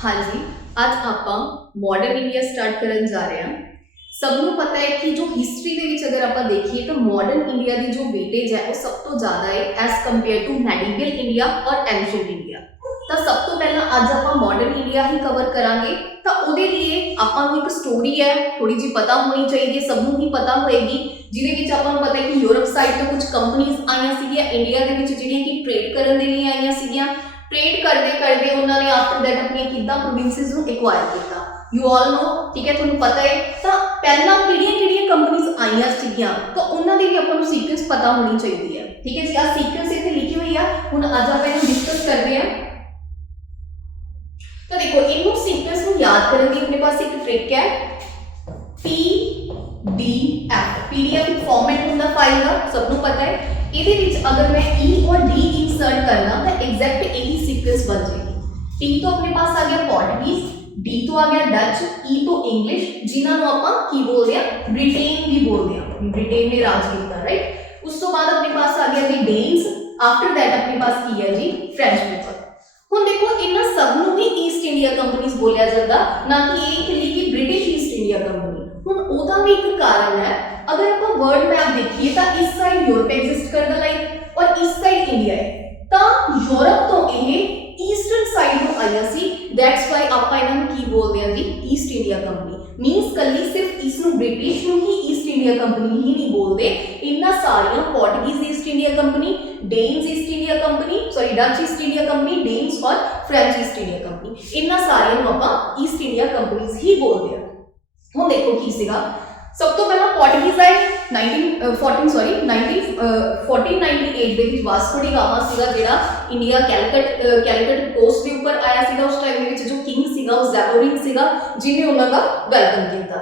हाँ जी, ਅੱਜ ਆਪਾਂ ਮਾਡਰਨ ਇੰਡੀਆ ਸਟਾਰਟ ਕਰਨ ਜਾ ਰਹੇ ਹਾਂ। ਸਭ ਨੂੰ ਪਤਾ ਹੈ ਕਿ ਜੋ ਹਿਸਟਰੀ ਦੇ ਵਿੱਚ ਅਗਰ ਆਪਾਂ ਦੇਖੀਏ ਤਾਂ ਮਾਡਰਨ ਇੰਡੀਆ ਦੀ ਜੋ ਵੇਟੇਜ ਹੈ ਉਹ ਸਭ ਤੋਂ ਜ਼ਿਆਦਾ ਹੈ ਐਸ ਕੰਪੇਅਰ ਟੂ ਮੈਡੀਵਲ ਇੰਡੀਆ ਔਰ ਐਂਸ਼ੀਅੰਟ ਇੰਡੀਆ। ਤਾਂ ਸਭ ਤੋਂ ਪਹਿਲਾਂ ਅੱਜ ਆਪਾਂ ਮਾਡਰਨ ਇੰਡੀਆ ਹੀ ਕਵਰ ਕਰਾਂਗੇ। ਤਾਂ ਉਹਦੇ ਲਈ ਆਪਾਂ ਨੂੰ ਇੱਕ ਸਟੋਰੀ ਹੈ ਥੋੜੀ ਜਿਹੀ ਪਤਾ ਹੋਣੀ ਚਾਹੀਦੀ ਹੈ, ਸਭ ਨੂੰ ਹੀ ਪਤਾ ਹੋਏਗੀ, ਜਿਹਦੇ ਵਿੱਚ ਆਪਾਂ ਨੂੰ ਪਤਾ ਹੈ ਕਿ ਯੂਰਪ ਸਾਈਡ ਤੋਂ ਕੁਝ ਕੰਪਨੀਆਂ ਆਈਆਂ ਸੀਗੀਆਂ ਇੰਡੀਆ ਦੇ ਵਿੱਚ ਜਿਹੜੀਆਂ ਕਿ ਟ੍ਰੇਡ ਕਰਨ ਦੇ ਲਈ ਆਈਆਂ ਸੀਗੀਆਂ। ट्रेड करते करते उन्होंने आफ्टर दैट अपनी किदा प्रोविंसेस ਨੂੰ एक्वायर ਕੀਤਾ। यू ऑल नो, ठीक है, ਤੁਹਾਨੂੰ पता है। ਤਾਂ ਪਹਿਲਾਂ ਕਿਹੜੀਆਂ ਕੰਪਨੀਆਂ ਆਈਆਂ ਸੀਗੀਆਂ ਤਾਂ ਉਹਨਾਂ ਦੀ ਵੀ ਆਪਾਂ ਨੂੰ ਸੀਕੁਐਂਸ ਪਤਾ ਹੋਣੀ ਚਾਹੀਦੀ ਹੈ। ਠੀਕ ਹੈ ਜੀ, ਆ ਸੀਕੁਐਂਸ ਇੱਥੇ ਲਿਖੀ ਹੋਈ ਆ। ਹੁਣ ਅੱਜ ਆਪਾਂ ਇਹਨੂੰ ਡਿਸਕਸ ਕਰਦੇ ਹਾਂ। ਤਾਂ ਦੇਖੋ, ਇਹਨੂੰ ਸੀਕੁਐਂਸ ਨੂੰ ਯਾਦ ਕਰਨ ਦੀ ਆਪਣੇ ਪਾਸ ਇੱਕ ਟ੍ਰਿਕ ਹੈ, PDF। PDF ਇੱਕ ਫਾਰਮੈਟ ਹੁੰਦਾ ਫਾਈਲ ਦਾ, ਸਭ ਨੂੰ ਪਤਾ ਹੈ। ਇਹਦੇ ਵਿੱਚ ਅਗਰ मैं E और D इंसर्ट करना तो एग्जैक्ट यही सीक्वेंस बन जाएगी। P तो अपने पास आ गया पोर्टुगीज, D तो आ गया डच, E तो इंग्लिश, जिन्होंने ਆਪਾਂ ਕੀ ਬੋਲਦੇ ਆ, ਬ੍ਰਿਟੇਨ ਵੀ ਬੋਲਦੇ ਆ, ਬ੍ਰਿਟੇਨ ਨੇ ਰਾਜ ਕੀਤਾ, ਰਾਈਟ। ਉਸ ਤੋਂ ਬਾਅਦ ਆਪਣੇ ਪਾਸ ਆ ਗਿਆ ਜੀ ਡੇਨਸ, ਆਫਟਰ दैट ਆਪਣੇ ਪਾਸ ਕੀ ਹੈ ਜੀ, ਫ੍ਰੈਂਚ ਪੀਪਲ। ਹੁਣ ਦੇਖੋ, ਇਹਨਾਂ ਸਭ ਨੂੰ ਹੀ ਈਸਟ ਇੰਡੀਆ ਕੰਪਨੀਆਂ ਬੋਲਿਆ ਜਾਂਦਾ, ਨਾ ਕਿ ਇਹ ਇਕੱਲੀ ਕਿ ਬ੍ਰਿਟਿਸ਼ ਈਸਟ ਇੰਡੀਆ ਕੰਪਨੀ। ਹੁਣ ਉਹਦਾ ਵੀ ਇੱਕ ਕਾਰਨ ਹੈ, अगर आप वर्ल्ड मैप देखिए तो इस साइड यूरोप एग्जिस्ट करता लाइक और इस साइड इंडिया है। तो यूरोप तो ये ईस्टर्न साइड में आया सी, दैट्स वाई आप इन्हां की बोलते हैं जी ईस्ट इंडिया कंपनी। मींस कल्ली सिर्फ इस नु ब्रिटिश नु ही ईस्ट इंडिया कंपनी ही नहीं बोलते, इन्ना सारियां Portuguese East India Company, Danes East India Company, sorry Dutch East India Company, Danes और फ्रेंच ईस्ट इंडिया कंपनी, इन्ना सारियां नु आपां ईस्ट इंडिया कंपनीज ही बोलते हैं। हुण देखो की सीगा, सब तो पहला पोर्टुगीज आए 1498 ਦੇ ਵਿੱਚ ਵਾਸਕੋ ਡੀ ਗਾਮਾ ਸੀਗਾ ਜਿਹੜਾ ਇੰਡੀਆ ਕੈਲਕਟ ਕੋਸਟ ਦੇ ਉੱਪਰ ਆਇਆ ਸੀਗਾ। ਉਸ ਟਾਈਮ ਦੇ ਵਿੱਚ ਜੋ ਕਿੰਗ ਸੀਗਾ ਉਹ ਜ਼ੈਗੋਰਿਨ ਸੀਗਾ, ਜਿਹਨੇ ਉਹਨਾਂ ਦਾ ਵੈਲਕਮ ਕੀਤਾ।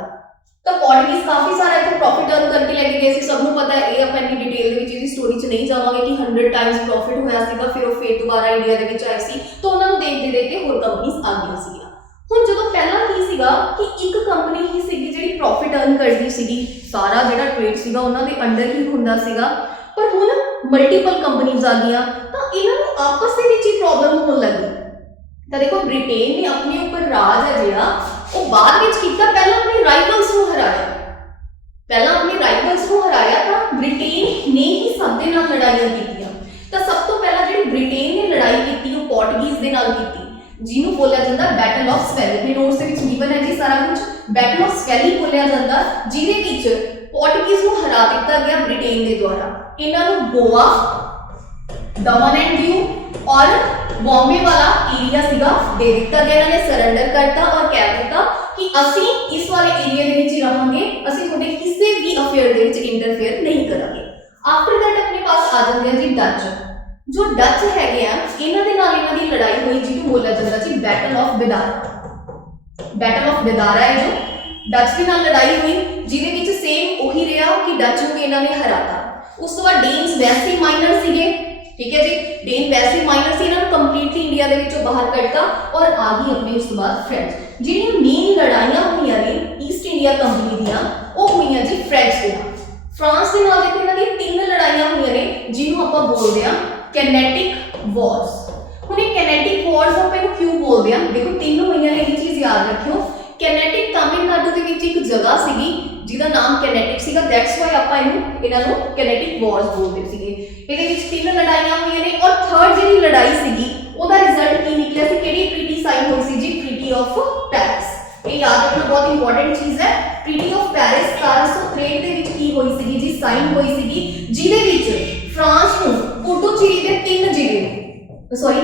ਤਾਂ ਪੋਰਟੁਗੀਜ਼ ਕਾਫੀ ਸਾਰਾ ਇੱਥੇ ਪ੍ਰੋਫਿਟ ਅਰਨ ਕਰਕੇ ਲੈ ਕੇ ਗਏ ਸੀ, ਸਭ ਨੂੰ ਪਤਾ ਹੈ। ਇਹ ਆਪਾਂ ਇੰਨੀ ਡਿਟੇਲ ਦੇ ਵਿੱਚ ਇਹਦੀ ਸਟੋਰੀ 'ਚ ਨਹੀਂ ਜਾਵਾਂਗੇ ਕਿ 100 ਟਾਈਮਸ ਪ੍ਰੋਫਿਟ ਹੋਇਆ ਸੀਗਾ, ਫਿਰ ਉਹ ਫੇਰ ਦੁਬਾਰਾ ਇੰਡੀਆ ਦੇ ਵਿੱਚ ਆਏ ਸੀ, ਤਾਂ ਉਹਨਾਂ ਨੂੰ ਦੇਖਦੇ ਦੇਖਦੇ ਹੋਰ ਕੰਪਨੀਆਂ ਆ ਗਈਆਂ ਸੀਗੀਆਂ। ਹੁਣ ਜਦੋਂ ਪਹਿਲਾਂ ਕੀ ਸੀਗਾ ਕਿ ਇੱਕ ਕੰਪਨੀ ਹੀ ਸੀਗੀ ਜਿਹੜੀ ਪ੍ਰੋਫਿਟ ਅਰਨ ਕਰਦੀ ਸੀਗੀ, ਸਾਰਾ ਜਿਹੜਾ ਟ੍ਰੇਡ ਸੀਗਾ ਉਹਨਾਂ ਦੇ ਅੰਡਰ ਹੀ ਹੁੰਦਾ ਸੀਗਾ। ਪਰ ਹੁਣ ਮਲਟੀਪਲ ਕੰਪਨੀਆਂ ਆ ਗਈਆਂ ਤਾਂ ਇਹਨਾਂ ਨੂੰ ਆਪਸ ਦੇ ਵਿੱਚ ਹੀ ਪ੍ਰੋਬਲਮ ਹੋਣ ਲੱਗੀ। ਤਾਂ ਦੇਖੋ, ਬ੍ਰਿਟੇਨ ਨੇ ਆਪਣੇ ਉੱਪਰ ਰਾਜ ਹੈ ਜਿਹੜਾ ਉਹ ਬਾਅਦ ਵਿੱਚ ਕੀਤਾ, ਪਹਿਲਾਂ ਆਪਣੇ ਰਾਈਵਲਸ ਨੂੰ ਹਰਾਇਆ। ਤਾਂ ਬ੍ਰਿਟੇਨ ਨੇ ਹੀ ਸਭ ਦੇ ਨਾਲ ਲੜਾਈਆਂ ਕੀਤੀਆਂ। ਤਾਂ ਸਭ ਤੋਂ ਪਹਿਲਾਂ ਜਿਹੜੀ ਬ੍ਰਿਟੇਨ ਨੇ ਲੜਾਈ ਕੀਤੀ ਉਹ ਪੋਰਟੁਗੀਜ਼ ਦੇ ਨਾਲ ਕੀਤੀ, ਜਿਹਨੂੰ ਬੋਲਿਆ ਜਾਂਦਾ ਬੈਟਲ ਆਫ ਸਵੈਲੀ। ਮੇਰੇ ਨੋਟਸ ਦੇ ਵਿੱਚ ਗਿਵਨ ਹੈ ਜੀ ਸਾਰਾ ਕੁਝ। ਬੈਟਲ ਆਫ ਸਵੈਲੀ ਬੋਲਿਆ ਜਾਂਦਾ, ਜਿਹਦੇ ਵਿੱਚ ਪੋਰਟੁਗੀਜ਼ ਨੂੰ ਹਰਾ ਦਿੱਤਾ ਗਿਆ ਬ੍ਰਿਟੇਨ ਦੇ ਦੁਆਰਾ। ਇਹਨਾਂ ਨੂੰ ਗੋਆ, ਦਮਨ ਐਂਡ ਦਿਊ ਔਰ ਬੰਬੇ ਵਾਲਾ ਏਰੀਆ ਸੀਗਾ ਦੇ ਦਿੱਤਾ ਗਿਆ। ਇਹਨਾਂ ਨੇ ਸਰੈਂਡਰ ਕਰਤਾ ਔਰ ਕਹਿ ਦਿੱਤਾ ਕਿ ਅਸੀਂ ਇਸ ਵਾਲੇ ਏਰੀਆ ਦੇ ਵਿੱਚ ਹੀ ਰਹਾਂਗੇ, ਅਸੀਂ ਤੁਹਾਡੇ ਕਿਸੇ ਵੀ ਅਫੇਅਰ ਦੇ ਵਿੱਚ ਇੰਟਰਫੇਅਰ ਨਹੀਂ ਕਰਾਂਗੇ। ਆਫਟਰ ਦੈਟ ਆਪਣੇ ਪਾਸ ਆ ਜਾਂਦੇ ਆ ਜੀ ਡੱਚ। ਜੋ ਡੱਚ ਹੈਗੇ ਆ, ਇਹਨਾਂ ਦੇ ਨਾਲ ਇਹਨਾਂ ਦੀ ਲੜਾਈ ਹੋਈ, ਜਿਹਨੂੰ ਬੋਲਿਆ ਜਾਂਦਾ ਸੀ ਬੈਟਲ ਆਫ ਬੇਦਾਰਾ। ਬੈਟਲ ਆਫ ਬੇਦਾਰਾ ਹੈ ਜੋ ਡੱਚ ਦੇ ਨਾਲ ਲੜਾਈ ਹੋਈ, ਜਿਹਦੇ ਵਿੱਚ ਸੇਮ ਉਹੀ ਰਿਹਾ ਕਿ ਡੱਚ ਨੂੰ ਇਹਨਾਂ ਨੇ ਹਰਾਤਾ। ਉਸ ਤੋਂ ਬਾਅਦ ਡੇਨਸ ਵੈਸੇ ਮਾਈਨਰ ਸੀਗੇ, ਠੀਕ ਹੈ ਜੀ, ਡੇਨ ਵੈਸੇ ਮਾਈਨਰ ਸੀ, ਇਹਨਾਂ ਨੂੰ ਕੰਪਲੀਟਲੀ ਇੰਡੀਆ ਦੇ ਵਿੱਚੋਂ ਬਾਹਰ ਕੱਢਤਾ ਔਰ ਆ ਗਈ ਆਪਣੀ ਉਸ ਤੋਂ ਬਾਅਦ ਫ੍ਰੈਂਚ। ਜਿਹੜੀਆਂ ਮੇਨ ਲੜਾਈਆਂ ਹੋਈਆਂ ਨੇ ਈਸਟ ਇੰਡੀਆ ਕੰਪਨੀ ਦੀਆਂ ਉਹ ਹੋਈਆਂ ਜੀ ਫ੍ਰੈਂਚ ਦੇ ਨਾਲ। ਫਰਾਂਸ ਦੇ ਨਾਲ ਦੇਖੋ, ਇਹਨਾਂ ਦੀਆਂ 3 ਲੜਾਈਆਂ ਹੋਈਆਂ ਨੇ, ਜਿਹਨੂੰ ਆਪਾਂ ਬੋਲਦੇ ਆ कैनेटिक वॉर्स। ਹੁਣ ਇਹ कैनेटिक वॉर्स ਆਪਾਂ ਇਹਨੂੰ ਕਿਉਂ ਬੋਲਦੇ ਆ, ਦੇਖੋ 3 ਹੋਈਆਂ ਨੇ, ਇਹ ਚੀਜ਼ ਯਾਦ ਰੱਖਿਓ। कैनेटिक ਤਾਮਿਲਨਾਡੂ ਦੇ ਵਿੱਚ ਇੱਕ ਜਗ੍ਹਾ ਸੀਗੀ ਜਿਹਦਾ ਨਾਮ कैनेटिक ਸੀਗਾ, ਦੈਟਸ ਵਾਈ ਆਪਾਂ ਇਹਨਾਂ ਨੂੰ कैनेटिक वॉर्स ਬੋਲਦੇ ਸੀਗੇ। ਇਹਦੇ ਵਿੱਚ 3 ਲੜਾਈਆਂ ਹੋਈਆਂ ਨੇ ਔਰ ਥਰਡ ਜਿਹੜੀ ਲੜਾਈ ਸੀਗੀ ਉਹਦਾ ਰਿਜ਼ਲਟ ਕੀ ਨਿਕਲਿਆ ਸੀ, ਕਿਹੜੀ ਟ੍ਰੀਟੀ ਸਾਈਨ ਹੋਈ ਸੀ ਜੀ, ਟ੍ਰੀਟੀ ਆਫ ਪੈਰਿਸ। ਇਹ ਯਾਦ ਰੱਖਣਾ ਬਹੁਤ ਇੰਪੋਰਟੈਂਟ ਚੀਜ਼ ਹੈ। ਟ੍ਰੀਟੀ ਆਫ ਪੈਰਿਸ 1763 ਦੇ ਵਿੱਚ ਕੀ ਹੋਈ ਸੀਗੀ ਜੀ, ਸਾਈਨ ਹੋਈ ਸੀਗੀ, ਜਿਹਦੇ ਵਿੱਚ ਫਰਾਂਸ ਨੂੰ ਪੁਡੂਚੇਰੀ ਦੇ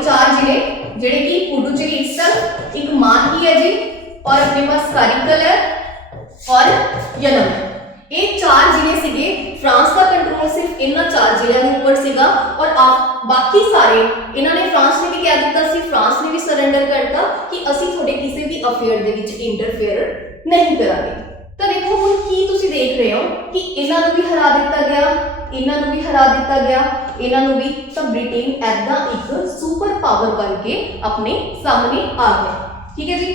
4 ਜ਼ਿਲ੍ਹੇ ਜਿਹੜੇ ਕਿ ਪੁਡੂਚੇਰੀ ਇਟਸੈਲਫ, ਇੱਕ ਮਾਨਕੀ ਹੈ ਜੀ और अपने पास कारिकल है और यनम है। ये 4 ਜ਼ਿਲ੍ਹੇ ਸੀਗੇ। फ्रांस का कंट्रोल सिर्फ इन्हां 4 ਜ਼ਿਲ੍ਹਿਆਂ ਦੇ ਉੱਪਰ ਸੀਗਾ और बाकी सारे ਇਹਨਾਂ ਨੇ फ्रांस ने भी कह ਦਿੱਤਾ ਸੀ, फ्रांस ने भी ਸਰੈਂਡਰ ਕਰਤਾ कि ਅਸੀਂ ਤੁਹਾਡੇ ਕਿਸੇ ਵੀ ਅਫੇਅਰ ਦੇ ਵਿੱਚ ਇੰਟਰਫੇਅਰ ਨਹੀਂ ਕਰਾਂਗੇ। ਤਾਂ ਦੇਖੋ ਹੁਣ ਕੀ ਤੁਸੀਂ ਦੇਖ ਰਹੇ ਹੋ ਕਿ ਇਹਨਾਂ ਨੂੰ ਵੀ ਹਰਾ ਦਿੱਤਾ ਗਿਆ, ਇਹਨਾਂ ਨੂੰ ਵੀ ਹਰਾ ਦਿੱਤਾ ਗਿਆ, ਇਹਨਾਂ ਨੂੰ ਵੀ। ਤਾਂ ਬ੍ਰਿਟੇਨ ਐਦਾਂ ਇੱਕ ਸੁਪਰ ਪਾਵਰ ਬਣ ਕੇ ਆਪਣੇ ਸਾਹਮਣੇ ਆ ਗਿਆ, ਠੀਕ ਹੈ ਜੀ।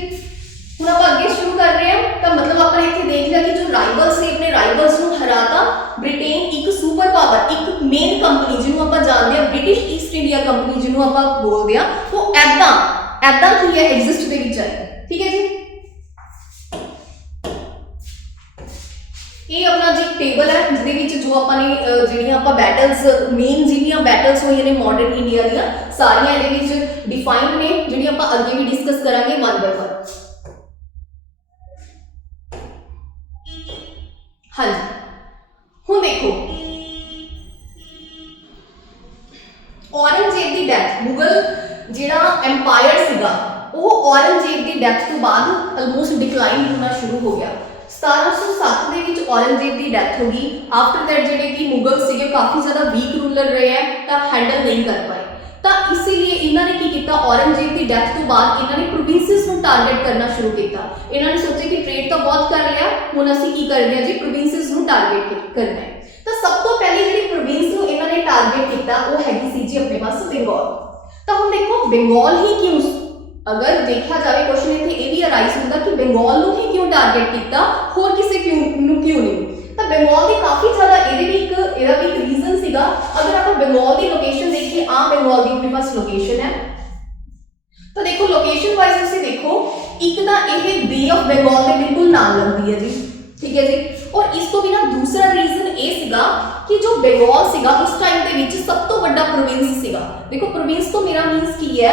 ਹੁਣ ਆਪਾਂ ਅੱਗੇ ਸ਼ੁਰੂ ਕਰ ਰਹੇ ਹਾਂ। ਤਾਂ ਮਤਲਬ ਆਪਾਂ ਇੱਥੇ ਦੇਖ ਲਿਆ ਕਿ ਜੋ ਰਾਈਵਲਸ ਨੇ ਆਪਣੇ ਰਾਈਵਲਸ ਨੂੰ ਹਰਾਤਾ। ਬ੍ਰਿਟੇਨ ਇੱਕ ਸੁਪਰ ਪਾਵਰ, ਇੱਕ ਮੇਨ ਕੰਪਨੀ ਜਿਹਨੂੰ ਆਪਾਂ ਜਾਣਦੇ ਹਾਂ ਬ੍ਰਿਟਿਸ਼ ਈਸਟ ਇੰਡੀਆ ਕੰਪਨੀ ਜਿਹਨੂੰ ਆਪਾਂ ਬੋਲਦੇ ਹਾਂ, ਉਹ ਐਦਾਂ ऐदा की है एग्जिस्ट दे विच आई। ठीक है जी, ये अपना जी टेबल है जिसदे विच जो अपने ਜਿਹੜੀਆਂ ਆਪਾਂ बैटल्स मेन ਜਿਹੜੀਆਂ बैटल्स ਹੋਈਆਂ ਨੇ मॉडर्न इंडिया ਦੀਆਂ ਸਾਰੀਆਂ ਇਹਦੇ ਵਿੱਚ डिफाइंड ने ਜਿਹੜੀ ਆਪਾਂ ਅੱਗੇ ਵੀ डिस्कस ਕਰਾਂगे वन बाय वन। हाँ जी, हुण देखो औरंगजेब की डेथ, मुगल जिहड़ा एम्पायर सीगा वो औरंगजेब की डेथ तो बाद अलमोस्ट डिक्लाइन होना शुरू हो गया। 1707 ਦੇ ਵਿੱਚ औरंगजेब की डेथ हो गई। आफ्टर दैट ਜਿਹੜੇ कि मुगल ਸੀਗੇ काफ़ी ज़्यादा वीक रूलर रहे हैं तो हैंडल नहीं कर पाए, तो इसीलिए इन्होंने की किया औरंगजेब की डेथ तो बाद इन्होंने प्रोविंसेस को टारगेट करना शुरू किया। इन्होंने सोचा कि ट्रेड तो बहुत कर लिया, हुण असीं की करते हैं जी प्रोविंसेस को टारगेट करना है। तो सब तो पहले जी प्रोविंस को इन्होंने टारगेट किया वो हैगी सी जी अपने पास बंगाल। तो हम देखो बंगाल ही क्यों, अगर देखा जाए क्वेश्चन इतने ये भी अराइज होता कि बंगाल को ही क्यों टारगेट किया, होर किसी क्यों नहीं। तो बंगाल की काफ़ी ज़्यादा ये भी एक रीजन सीगा। अगर आप बंगाल की लोकेशन देखिए, बंगाल की अपने पास लोकेशन है, तो देखो लोकेशन वाइज तुसीं देखो एक तो ये बे ऑफ बंगाल के बिल्कुल नाल लगती है जी। ठीक है जी, और इस तो बिना दूसरा रीजन ये सीगा कि जो बंगाल सीगा उस टाइम के विच सब तो बड़ा प्रोविंस सीगा। देखो प्रोविंस तो मेरा मीनस की है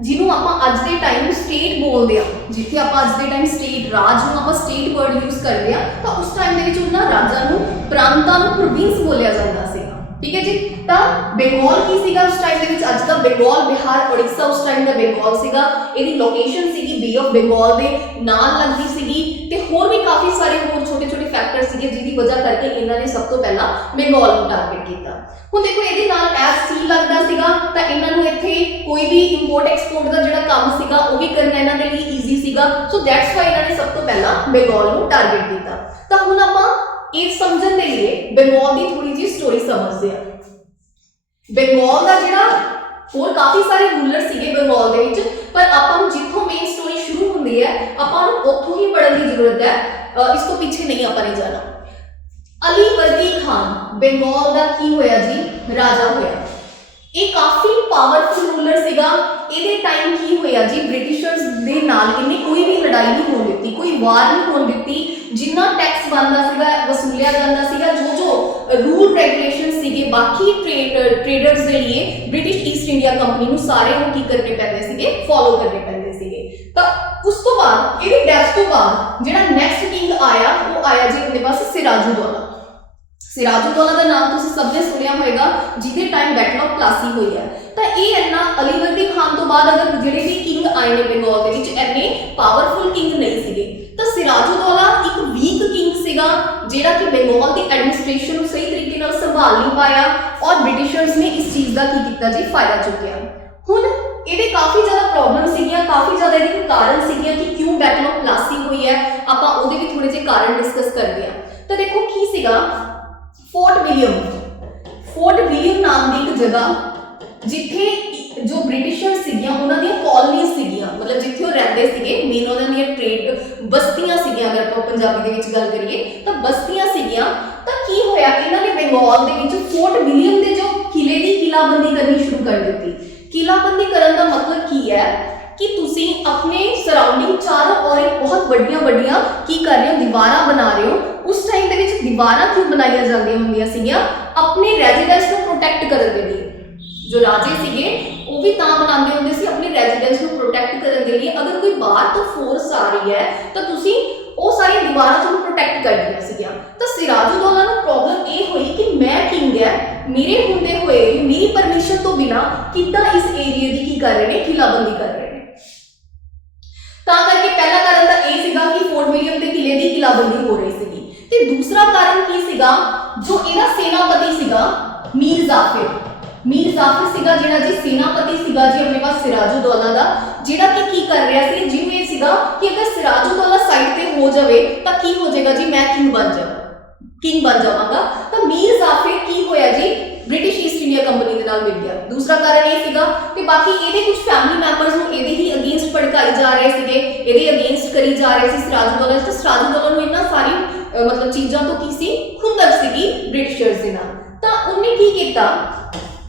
जिन्हों आप अज के टाइम स्टेट बोलते हैं, जिथे आप अज के टाइम स्टेट राज नूं आप स्टेट वर्ड यूज करते हैं, तो उस टाइम के उन्होंने राजा नूं प्रांतां नूं प्रोविंस बोलिया जाता सीगा। ठीक है जी, तो बंगाल की सीगा उस टाइम के अज का बंगाल, बिहार, उड़ीसा उस टाइम का बंगाल सीगा। इहदी लोकेशन सीगी बे ऑफ बंगाल दे नाल लगदी सीगी, ते होर भी काफ़ी सारे होर छोटे छोटे फैक्टर सीगे जिहदी वजह करके इन्होंने सब तो पहला बंगाल को टारगेट किया। हुण देखो इहदे नाल एज सी लगदा सीगा, तो इन्हां नूं इत्थे कोई भी इंपोर्ट एक्सपोर्ट का जिहड़ा काम सीगा वो भी करना इन्हां दे लई ईजी सीगा। सो दैट्स वाई इन्होंने सब तो पहला बंगाल को टारगेट किया। तो हुण आपां ये समझण दे लिए बंगाल की थोड़ी जी स्टोरी समझते हैं। बंगाल का जिहड़ा और काफ़ी सारे रूलर सीगे बंगाल दे विच, पर आपां जिथों मेन स्टोरी शुरू होंदी है आपां उत्थों ही पढ़न की जरूरत है, इस तो पीछे नहीं आपां नहीं जाना। अली वर्दी खान बंगाल का की होया जी राजा होया। ये काफ़ी पावरफुल रूलर सीगा। इहदे टाइम की होया जी ब्रिटिशर्स दे नाल इन्हें कोई भी लड़ाई नहीं होण दित्ती, कोई वार नहीं होण दित्ती। जिन्ना टैक्स बनता सीगा वसूलिया जाता सीगा, जो रूल रेगुलेशन सीगे बाकी ट्रेडर्स के लिए ब्रिटिश ईस्ट इंडिया कंपनी को सारे वो की करने पैंदे सीगे, फॉलो करने पैंदे सीगे। तो उस तो बाद इहदी डेथ तो बाद जिहड़ा नैक्सट किंग आया वो आया जी अपने पास सिराजुद्दौला। सिराजुद्दौला का नाम तुसीं सबने सुनिया होगा, जिहदे टाइम बैटल ऑफ प्लासी हुई है। तो ये इन्ना अलीवर्दी खान तो बाद अगर जिहड़े भी किंग आए ने बंगाल दे विच इन्ने पावरफुल किंग नहीं सीगे। तो सिराजुद्दौला एक वीक किंग सीगा जिहड़ा कि बंगाल की एडमिनिस्ट्रेशन सही तरीके नाल संभाल नहीं पाया, और ब्रिटिशर्स ने इस चीज़ का की किया जी फायदा चुकिया। हुण ये काफ़ी ज़्यादा प्रॉब्लम सीगियां, काफ़ी ज़्यादा ये कारण सीगियां कि क्यों बैटल ऑफ प्लासी हुई है। आपां उहदे भी थोड़े जे कारण डिस्कस करते हैं। तो देखो की सीगा फोर्ट विलियम नाम की एक जगह जिथे जो ब्रिटिशर सीगियां उन्हां दी कॉलोनीज सीगियां, मतलब जिथे वो रहंदे सीगे, मेन उन्हां दी ट्रेड बस्तियां सीगियां। अगर तो पंजाबी दे विच गल करिए तो बस्तियां सीगियां। तो की होया इन्हां ने बंगाल दे विच फोर्ट विलियम दे जो किले की किलाबंदी करनी शुरू कर दी। किलाबंदी करन दा मतलब की है कि तुसी अपने सराउंडिंग चारों ओर एक बहुत वड्डियां की कर रहे हो, दीवारां बना रहे हो। उस टाइम दे विच दीवारां क्यों बनाई जांदियां हुंदियां सीगियां? अपने रेजिडेंस को प्रोटेक्ट करन दे लिए। जो राजे सीगे वो भी तां बनाते होंदे सी अपने रेजिडेंस को प्रोटेक्ट करन दे लिए। अगर कोई बाहर तो फोर्स आ रही है तो तुसी वो सारी दीवारां को प्रोटेक्ट कर दिया सीगियां। तो सिराजुद्दौला नूं प्रॉब्लम ये हुई कि मैं किंग है, मेरे हुंदे होए मेरी परमिशन तो बिना किद्दां इस एरिया की कर रहे हैं किलाबंदी कर रहे हैं। तां करके पहला कारण तो यह सीगा कि फोर्ट विलियम के किले की किलाबंदी हो रही सीगी। ते दूसरा कारण की सीगा, जो इहदा सेनापति सीगा मीर जाफिर सीगा, जिहड़ा जी सेनापति सीगा जी अपने पास सिराजुद्दौला दा, जिहड़ा कि कर रहा सी जिन्होंने ये सीगा कि अगर सिराजुद्दौला साइड पे हो जाए तो की हो जाएगा जी, मैं किंग बन जावांगा। तो मीर जाफिर की होया जी ब्रिटिश ईस्ट इंडिया कंपनी के नाल मिल गया। दूसरा कारण ये सीगा कि बाकी ये कुछ फैमिली मैंबर्स नूं इहदे ही अगेंस्ट भड़काई जा रहे सीगे, इहदे अगेंस्ट करी जा रहे सी सिराजुद्दौला। तो सिराजुद्दौला नूं इन्हां सारी मतलब चीज़ां तो की सी खुंदक सीगी ब्रिटिशर्स दे नाल। तो उन्हें की कीता,